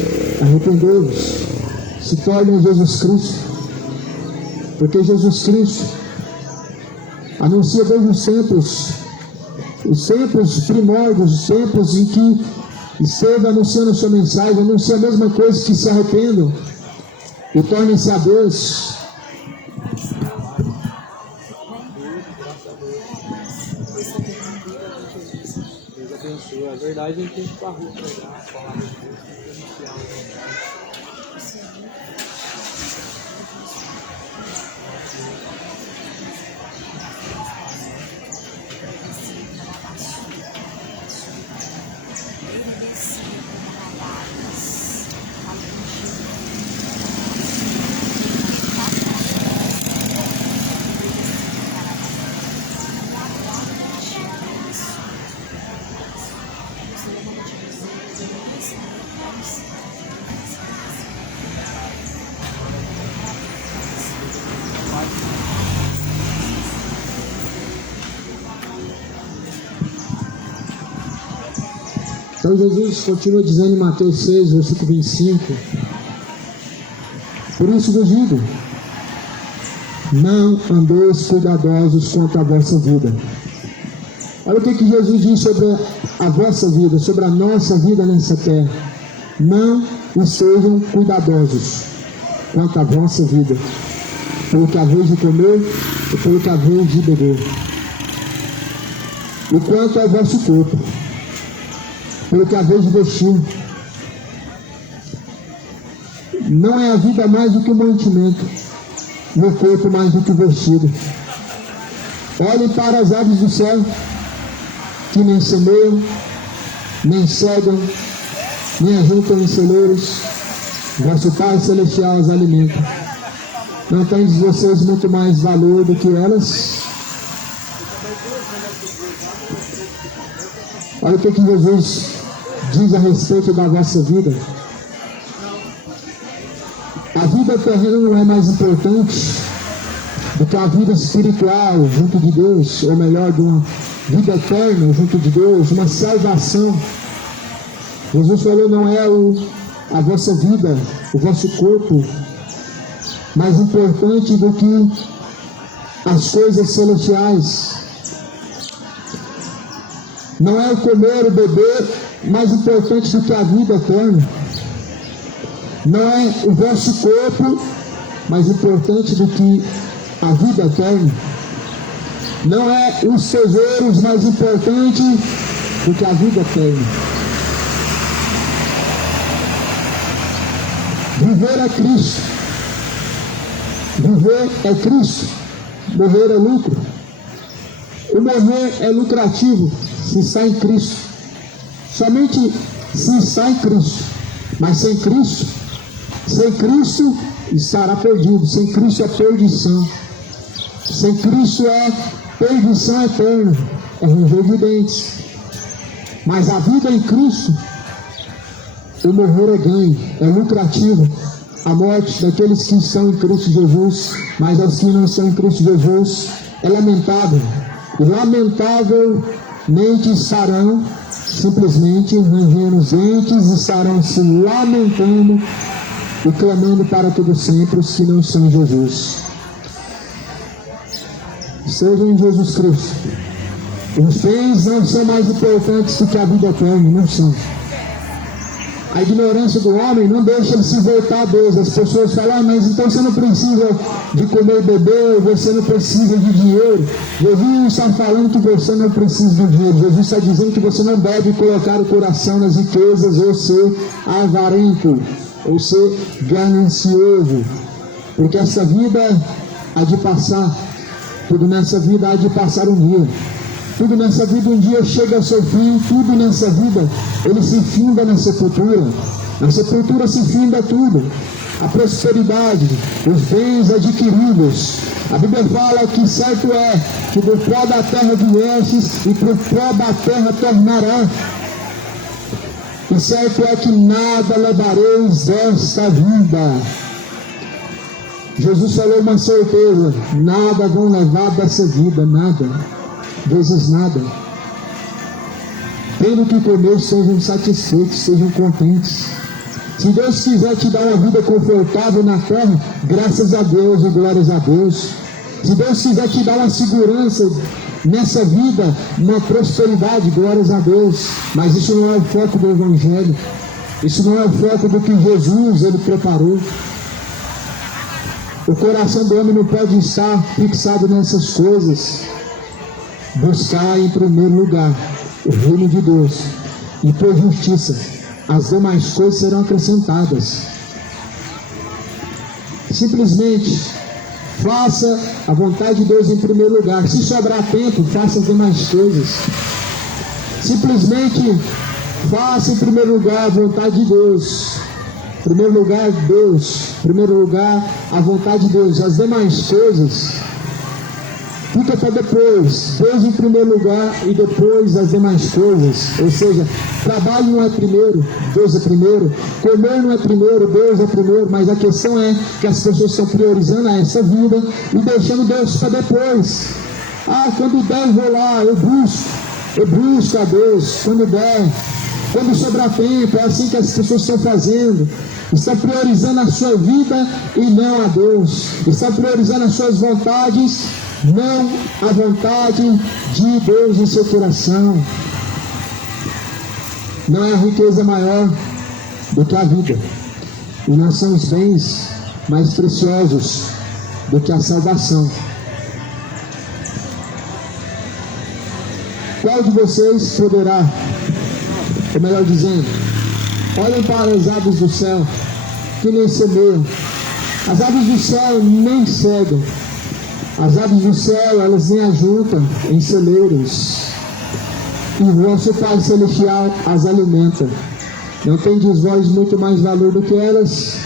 arrependei-vos, se tornem Jesus Cristo, porque Jesus Cristo anuncia desde os tempos primórdios, os tempos em que esteve anunciando sua mensagem, anuncia a mesma coisa, que se arrependam e tornem-se a Deus. A verdade é que a gente parou para pregar as palavras de Deus e anunciar o Então Jesus continua dizendo em Mateus 6, versículo 25: por isso vos digo, não andeis cuidadosos quanto à vossa vida. Olha o que Jesus diz sobre a vossa vida, sobre a nossa vida nessa terra. Não estejam cuidadosos quanto à vossa vida, pelo que haveis de comer e pelo que haveis de beber, e quanto ao vosso corpo, pelo que haveis de vestir. Não é a vida mais do que o mantimento, e o corpo mais do que o vestido. Olhem para as aves do céu, que nem semeiam, nem cegam, nem ajuntam em celeiros, vosso Pai Celestial as alimenta. Não tendes vocês muito mais valor do que elas? Olha o que Jesus diz a respeito da vossa vida. A vida terrena não é mais importante do que a vida espiritual junto de Deus, ou melhor, de uma vida eterna junto de Deus, uma salvação. Jesus falou, não é a vossa vida, o vosso corpo, mais importante do que as coisas celestiais. Não é o comer, o beber, mais importante do que a vida eterna. Não é o vosso corpo mais importante do que a vida eterna. Não é os tesouros mais importantes do que a vida eterna. Viver é Cristo. Viver é Cristo. morrer é lucro. O morrer é lucrativo se está em Cristo. Somente se está em Cristo. Mas sem Cristo estará perdido. Sem Cristo é perdição. Sem Cristo é perdição eterna. É ranger de dentes. Mas a vida em Cristo, o morrer é ganho, é lucrativo. A morte daqueles que estão em Cristo Jesus, mas aos que não estão em Cristo Jesus, é lamentável. E lamentavelmente estarão simplesmente rangendo os dentes, estarão se lamentando e clamando para todo sempre os que não estão em Jesus. Sejam em Jesus Cristo. Os bens não são mais importantes do que a vida eterna, não são. A ignorância do homem não deixa ele se voltar a Deus. As pessoas falam, mas então você não precisa de comer e beber, você não precisa de dinheiro. Jesus não está falando que você não precisa de dinheiro. Jesus está dizendo que você não deve colocar o coração nas riquezas ou ser avarento, ou ser ganancioso. Porque essa vida há de passar. Tudo nessa vida há de passar um dia. Tudo nessa vida um dia chega ao seu fim. Tudo nessa vida ele se finda na sepultura. Na sepultura se finda tudo. A prosperidade, os bens adquiridos. A Bíblia fala que certo é que do pó da terra viestes e para o pó da terra tornará. E certo é que nada levareis desta vida. Jesus falou uma certeza: nada vão levar dessa vida, nada. Vezes nada. Tendo que comer, sejam satisfeitos, sejam contentes. Se Deus quiser te dar uma vida confortável na terra, graças a Deus e glórias a Deus. Se Deus quiser te dar uma segurança nessa vida, uma prosperidade, glórias a Deus. Mas isso não é o foco do Evangelho. Isso não é o foco do que Jesus ele preparou. O coração do homem não pode estar fixado nessas coisas. Buscar em primeiro lugar o reino de Deus e por justiça, as demais coisas serão acrescentadas. Simplesmente faça a vontade de Deus em primeiro lugar. Se sobrar tempo, faça as demais coisas. Simplesmente faça em primeiro lugar a vontade de Deus. Em primeiro lugar, Deus. Em primeiro lugar, a vontade de Deus. As demais coisas fica para depois. Deus em primeiro lugar e depois as demais coisas. Ou seja, trabalho não é primeiro, Deus é primeiro. Comer não é primeiro, Deus é primeiro. Mas a questão é que as pessoas estão priorizando essa vida e deixando Deus para depois. Quando der eu vou lá, eu busco a Deus. Quando der, quando sobrar tempo. É assim que as pessoas estão fazendo. Está priorizando a sua vida e não a Deus. Está priorizando as suas vontades, não a vontade de Deus em seu coração. Não é a riqueza maior do que a vida. E não são os bens mais preciosos do que a salvação. Qual de vocês poderá, ou melhor dizendo, olhem para as aves do céu, que nem semeiam. As aves do céu nem cegam. As aves do céu, elas nem ajuntam em celeiros. E vosso Pai Celestial as alimenta. Não tendes vós muito mais valor do que elas?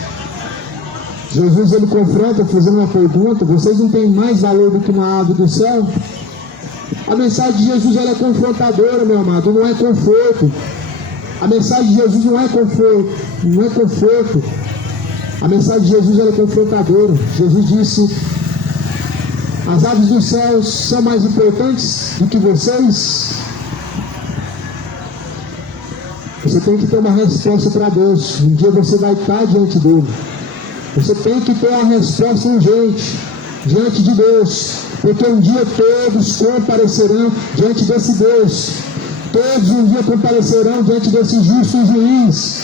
Jesus ele confronta, fazendo uma pergunta: vocês não têm mais valor do que uma ave do céu? A mensagem de Jesus ela é confrontadora, meu amado, não é conforto. A mensagem de Jesus não é conforto, não é conforto. A mensagem de Jesus ela é confrontadora. Jesus disse: as aves dos céus são mais importantes do que vocês? Você tem que ter uma resposta para Deus. Um dia você vai estar diante dele. Você tem que ter uma resposta urgente diante de Deus. Porque um dia todos comparecerão diante desse Deus. Todos um dia comparecerão diante desse justo juiz.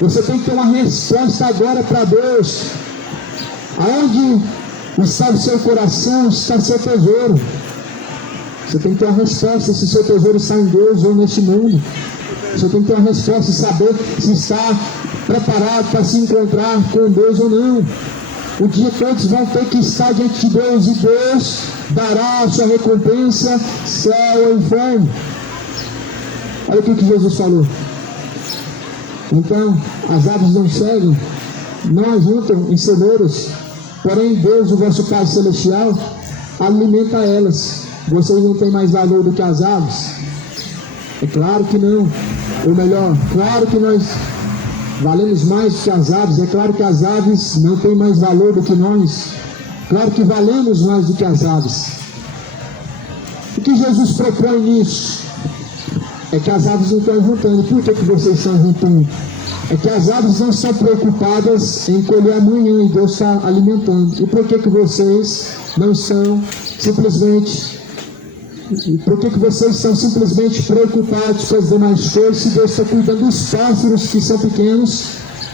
Você tem que ter uma resposta agora para Deus. Aonde está o seu coração, está seu tesouro. Você tem que ter uma resposta se seu tesouro está em Deus ou neste mundo. Você tem que ter uma resposta e saber se está preparado para se encontrar com Deus ou não. Um dia todos vão ter que estar diante de Deus e Deus dará a sua recompensa, céu ou inferno. Olha o que Jesus falou. Então, as aves não cegam, não ajuntam em celeiros, porém Deus, o vosso Pai Celestial, alimenta elas. Vocês não têm mais valor do que as aves? É claro que não. Ou melhor, claro que nós valemos mais do que as aves. É claro que as aves não têm mais valor do que nós. Claro que valemos mais do que as aves. O que Jesus propõe nisso? É que as aves não estão juntando. Por que vocês estão juntando? É que as aves não estão preocupadas em colher amanhã e Deus está alimentando. E por que vocês não estão simplesmente... Por que vocês estão simplesmente preocupados com as demais coisas se Deus está cuidando dos pássaros que são pequenos,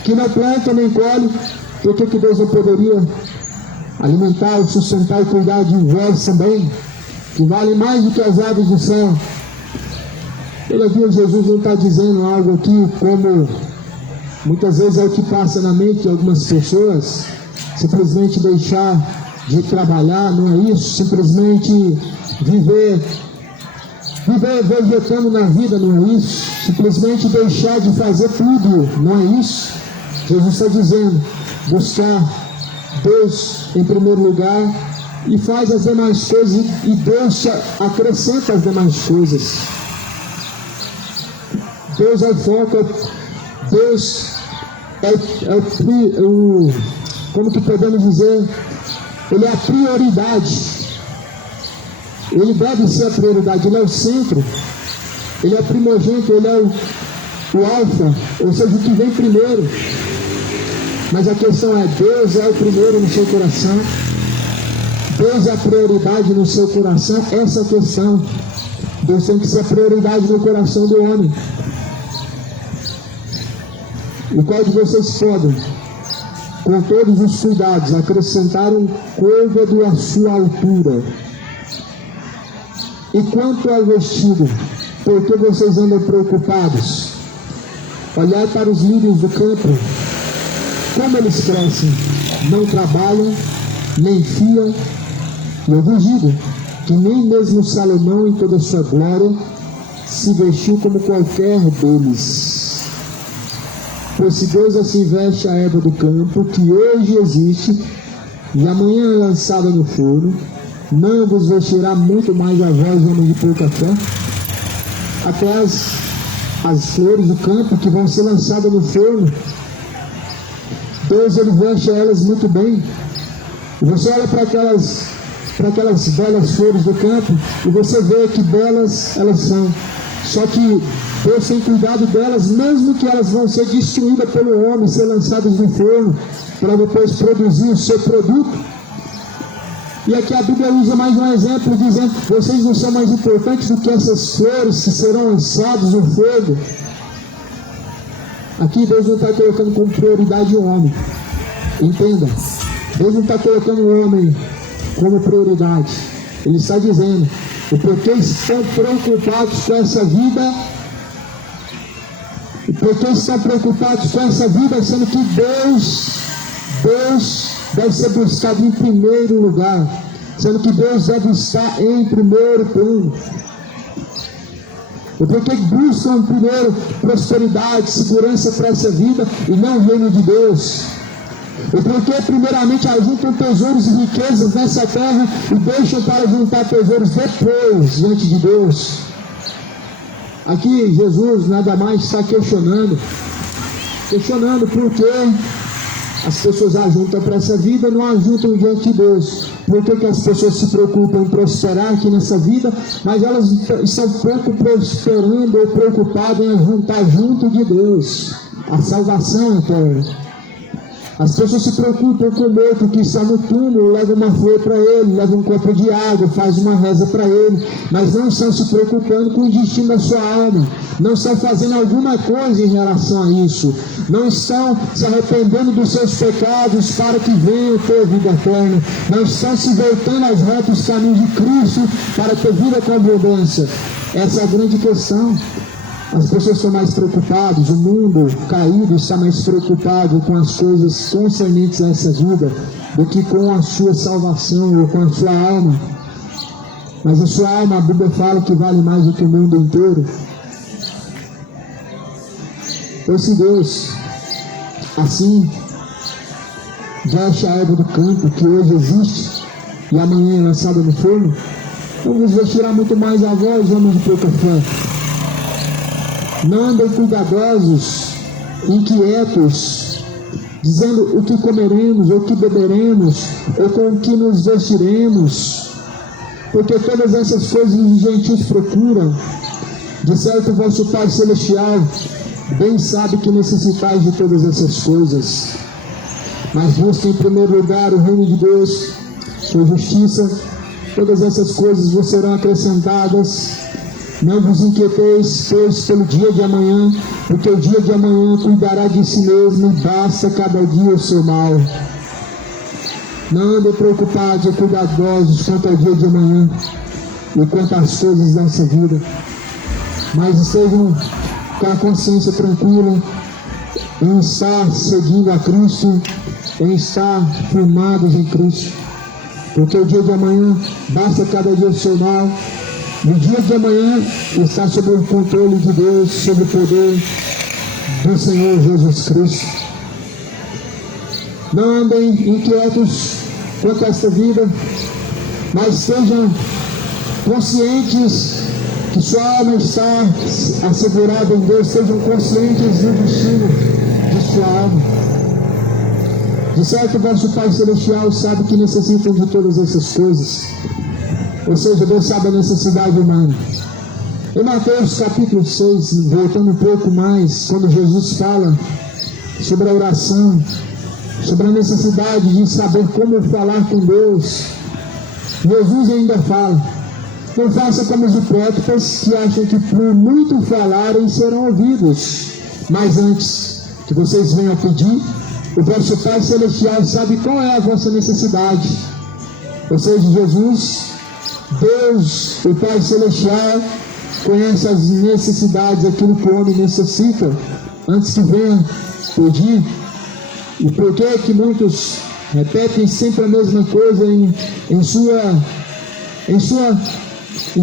que não plantam nem colhem? Por que Deus não poderia alimentar, sustentar e cuidar de vós também, que valem mais do que as aves do céu? Todavia, Jesus não está dizendo algo aqui como muitas vezes é o que passa na mente de algumas pessoas, simplesmente deixar de trabalhar, não é isso? Simplesmente viver vegetando na vida, não é isso? Simplesmente deixar de fazer tudo, não é isso? Jesus está dizendo, buscar Deus em primeiro lugar e faz as demais coisas e Deus acrescenta as demais coisas. Deus é o foco, Deus é o como que podemos dizer, Ele é a prioridade. Ele deve ser a prioridade, Ele é o centro, Ele é o primogênito, Ele é o alfa, ou seja, o que vem primeiro. Mas a questão é, Deus é o primeiro no seu coração? Deus é a prioridade no seu coração? Essa é a questão. Deus tem que ser a prioridade no coração do homem. E qual de vocês podem, com todos os cuidados, acrescentar um côvado à sua altura? E quanto ao vestido, por que vocês andam preocupados? Olhai para os lírios do campo, como eles crescem, não trabalham, nem fiam. E eu vos digo que nem mesmo Salomão, em toda a sua glória, se vestiu como qualquer deles. Pois se Deus assim veste a erva do campo, que hoje existe, e amanhã é lançada no forno, não vos vestirá muito mais a vós, homem de pouca fé? Até as flores do campo que vão ser lançadas no forno, Deus, Ele veste elas muito bem. E você olha para aquelas belas flores do campo e você vê que belas elas são. Só que Deus tem cuidado delas, mesmo que elas vão ser destruídas pelo homem, ser lançadas no forno, para depois produzir o seu produto. E aqui a Bíblia usa mais um exemplo, dizendo, vocês não são mais importantes do que essas flores que serão lançadas no fogo. Aqui Deus não está colocando como prioridade o homem. Entenda, Deus não está colocando o homem como prioridade. Ele está dizendo, o porquê estão preocupados com essa vida, o porquê estão preocupados com essa vida, sendo que Deus deve ser buscado em primeiro lugar, sendo que Deus deve estar em primeiro plano. E por que buscam primeiro prosperidade, segurança para essa vida e não o reino de Deus? E por que primeiramente ajuntam tesouros e riquezas nessa terra e deixam para juntar tesouros depois diante de Deus? Aqui Jesus nada mais está questionando por que as pessoas ajuntam para essa vida e não ajuntam diante de Deus. Por que as pessoas se preocupam em prosperar aqui nessa vida, mas elas estão pouco prosperando ou preocupadas em ajuntar junto de Deus a salvação eterna? As pessoas se preocupam com o morto que está no túmulo, levam uma flor para ele, levam um copo de água, faz uma reza para ele, mas não estão se preocupando com o destino da sua alma, não estão fazendo alguma coisa em relação a isso, não estão se arrependendo dos seus pecados para que venham ter vida eterna, não estão se voltando aos retos caminhos de Cristo para ter vida com abundância. Essa é a grande questão. As pessoas estão mais preocupadas, o mundo caído está mais preocupado com as coisas concernentes a essa vida do que com a sua salvação ou com a sua alma. Mas a sua alma, a Bíblia fala que vale mais do que o mundo inteiro. Pois se Deus, assim, veste a erva do campo que hoje existe e amanhã é lançada no forno, não vos vestirá muito mais a vós, homens de pouca fé. Não andem cuidadosos, inquietos, dizendo o que comeremos, ou o que beberemos, ou com o que nos vestiremos, porque todas essas coisas os gentios procuram. De certo, vosso Pai Celestial bem sabe que necessitais de todas essas coisas. Mas busque em primeiro lugar o reino de Deus, sua justiça, todas essas coisas vos serão acrescentadas. Não vos inquieteis, pois, pelo dia de amanhã, porque o dia de amanhã cuidará de si mesmo, e basta cada dia o seu mal. Não andem preocupados ou cuidadosos quanto ao dia de amanhã e quanto às coisas dessa vida, mas estejam com a consciência tranquila em estar seguindo a Cristo, em estar firmados em Cristo, porque o dia de amanhã basta cada dia o seu mal. O dia de amanhã está sob o controle de Deus, sob o poder do Senhor Jesus Cristo. Não andem inquietos quanto a esta vida, mas sejam conscientes que sua alma está assegurada em Deus, sejam conscientes do destino de sua alma. De certo, vosso Pai Celestial sabe que necessitam de todas essas coisas. Ou seja, Deus sabe a necessidade humana. Em Mateus capítulo 6, voltando um pouco mais, quando Jesus fala sobre a oração, sobre a necessidade de saber como falar com Deus, Jesus ainda fala: não faça como os hipócritas que acham que por muito falarem serão ouvidos. Mas antes que vocês venham pedir, o vosso Pai Celestial sabe qual é a vossa necessidade. Ou seja, Jesus, Deus, o Pai Celestial, conhece as necessidades, aquilo que o homem necessita, antes que venha pedir. E por que muitos repetem sempre a mesma coisa em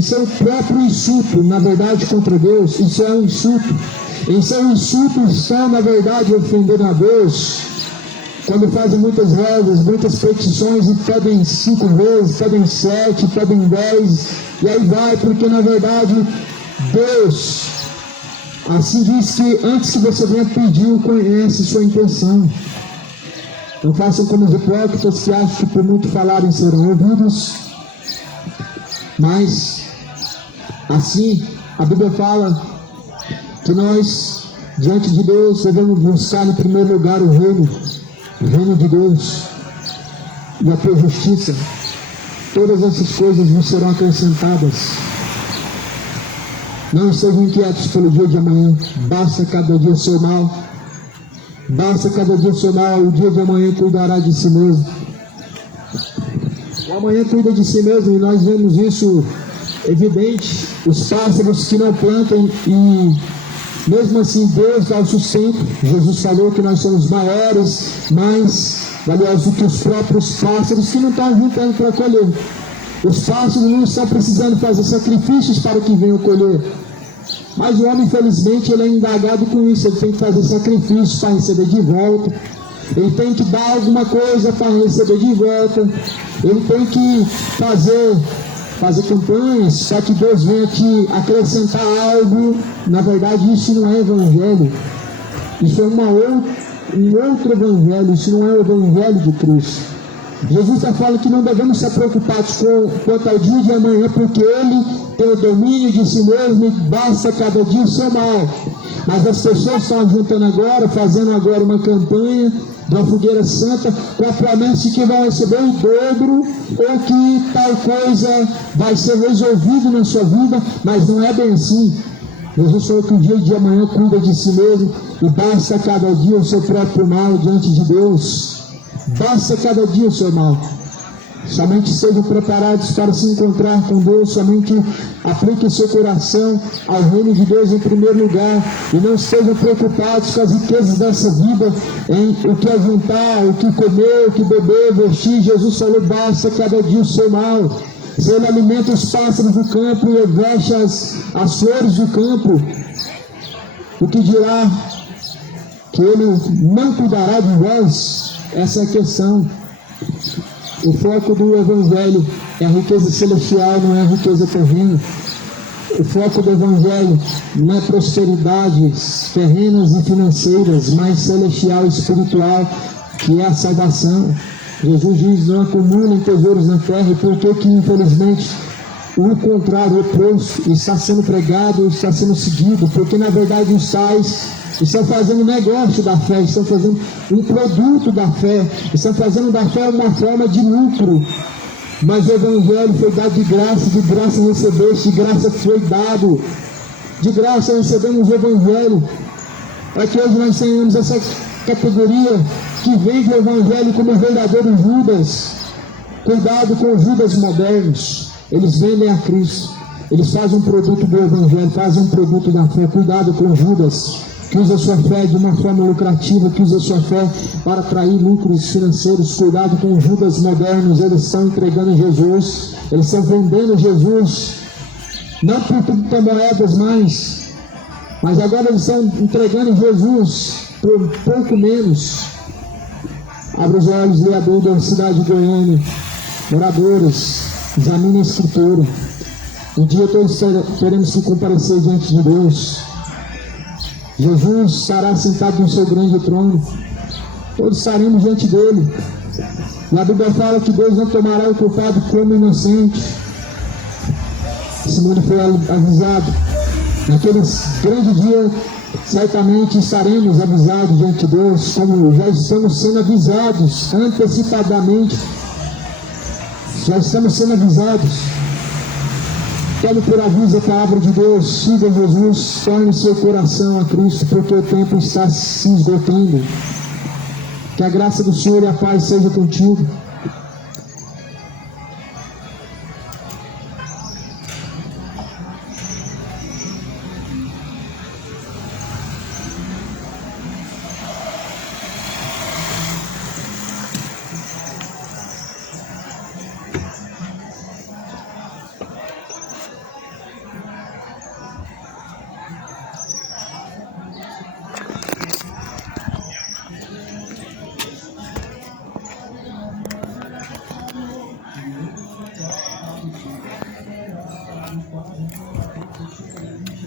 seu próprio insulto, na verdade, contra Deus? Isso é um insulto. Em seu insulto estão, na verdade, ofendendo a Deus. Quando fazem muitas rezas, muitas petições e pedem 5 vezes, pedem 7, pedem 10, e aí vai, porque na verdade Deus, assim diz que antes que você venha pedir, conhece sua intenção. Não façam como os hipócritas que acham que por muito falarem serão ouvidos, mas assim a Bíblia fala que nós, diante de Deus, devemos buscar em primeiro lugar o reino de Deus e a tua justiça. Todas essas coisas vos serão acrescentadas. Não sejam inquietos pelo dia de amanhã, basta cada dia o seu mal. Basta cada dia o seu mal, o dia de amanhã cuidará de si mesmo. O amanhã cuida de si mesmo, e nós vemos isso evidente. Os pássaros que não plantam, e mesmo assim Deus dá o sustento. Jesus falou que nós somos maiores, mais valiosos do que os próprios pássaros que não estão juntando para colher. Os pássaros não estão precisando fazer sacrifícios para que venham colher. Mas o homem, infelizmente, ele é indagado com isso. Ele tem que fazer sacrifícios para receber de volta. Ele tem que dar alguma coisa para receber de volta. Ele tem que fazer campanhas para que Deus venha te acrescentar algo. Na verdade, isso não é evangelho. Isso é um outro evangelho. Isso não é o evangelho de Cristo. Jesus está falando que não devemos ser preocupados quanto ao dia de amanhã, porque Ele tem o domínio de si mesmo e basta cada dia o seu mal. Mas as pessoas estão juntando agora, fazendo agora uma campanha de uma fogueira santa, com a promessa de que vai receber o dobro, ou que tal coisa vai ser resolvido na sua vida, mas não é bem assim. Jesus falou que o dia de amanhã cuida de si mesmo e basta cada dia o seu próprio mal diante de Deus. Basta cada dia o seu mal. Somente sejam preparados para se encontrar com Deus. Somente aplique seu coração ao reino de Deus em primeiro lugar. E não estejam preocupados com as riquezas dessa vida, em o que ajuntar, o que comer, o que beber, vestir. Jesus falou: basta cada dia o seu mal. Se ele alimenta os pássaros do campo e veste as flores do campo, o que dirá que ele não cuidará de vós? Essa é a questão. O foco do Evangelho é a riqueza celestial, não é a riqueza terrena. O foco do Evangelho não é prosperidades terrenas e financeiras, mas celestial e espiritual, que é a salvação. Jesus diz: não acumulem tesouros na terra. E por que infelizmente o contrário, o oposto, está sendo pregado, está sendo seguido? Porque na verdade os tais estão fazendo negócio da fé, estão fazendo um produto da fé, estão fazendo da fé uma forma de lucro. Mas o Evangelho foi dado de graça recebeste, de graça foi dado, de graça recebemos o Evangelho. É que hoje nós tenhamos essa categoria que vende o Evangelho como verdadeiro Judas. Cuidado com os Judas modernos, eles vendem a Cristo, eles fazem um produto do Evangelho, fazem um produto da fé. Cuidado com Judas, que usa a sua fé de uma forma lucrativa, que usa a sua fé para atrair lucros financeiros. Cuidado com os Judas modernos, eles estão entregando Jesus, eles estão vendendo Jesus, não por 30 moedas mais, mas agora eles estão entregando Jesus por pouco menos. Abra os olhos, vereador da cidade de Goiânia, moradores, examine a Escritura. Um dia todos teremos que comparecer diante de Deus. Jesus estará sentado no seu grande trono. Todos estaremos diante dele. E a Bíblia fala que Deus não tomará o culpado como inocente. Simone foi avisado. Naquele grande dia, certamente estaremos avisados diante de Deus, como já estamos sendo avisados antecipadamente. Já estamos sendo avisados. Tome por aviso a palavra de Deus, siga Jesus, torne seu coração a Cristo, porque o tempo está se esgotando. Que a graça do Senhor e a paz seja contigo.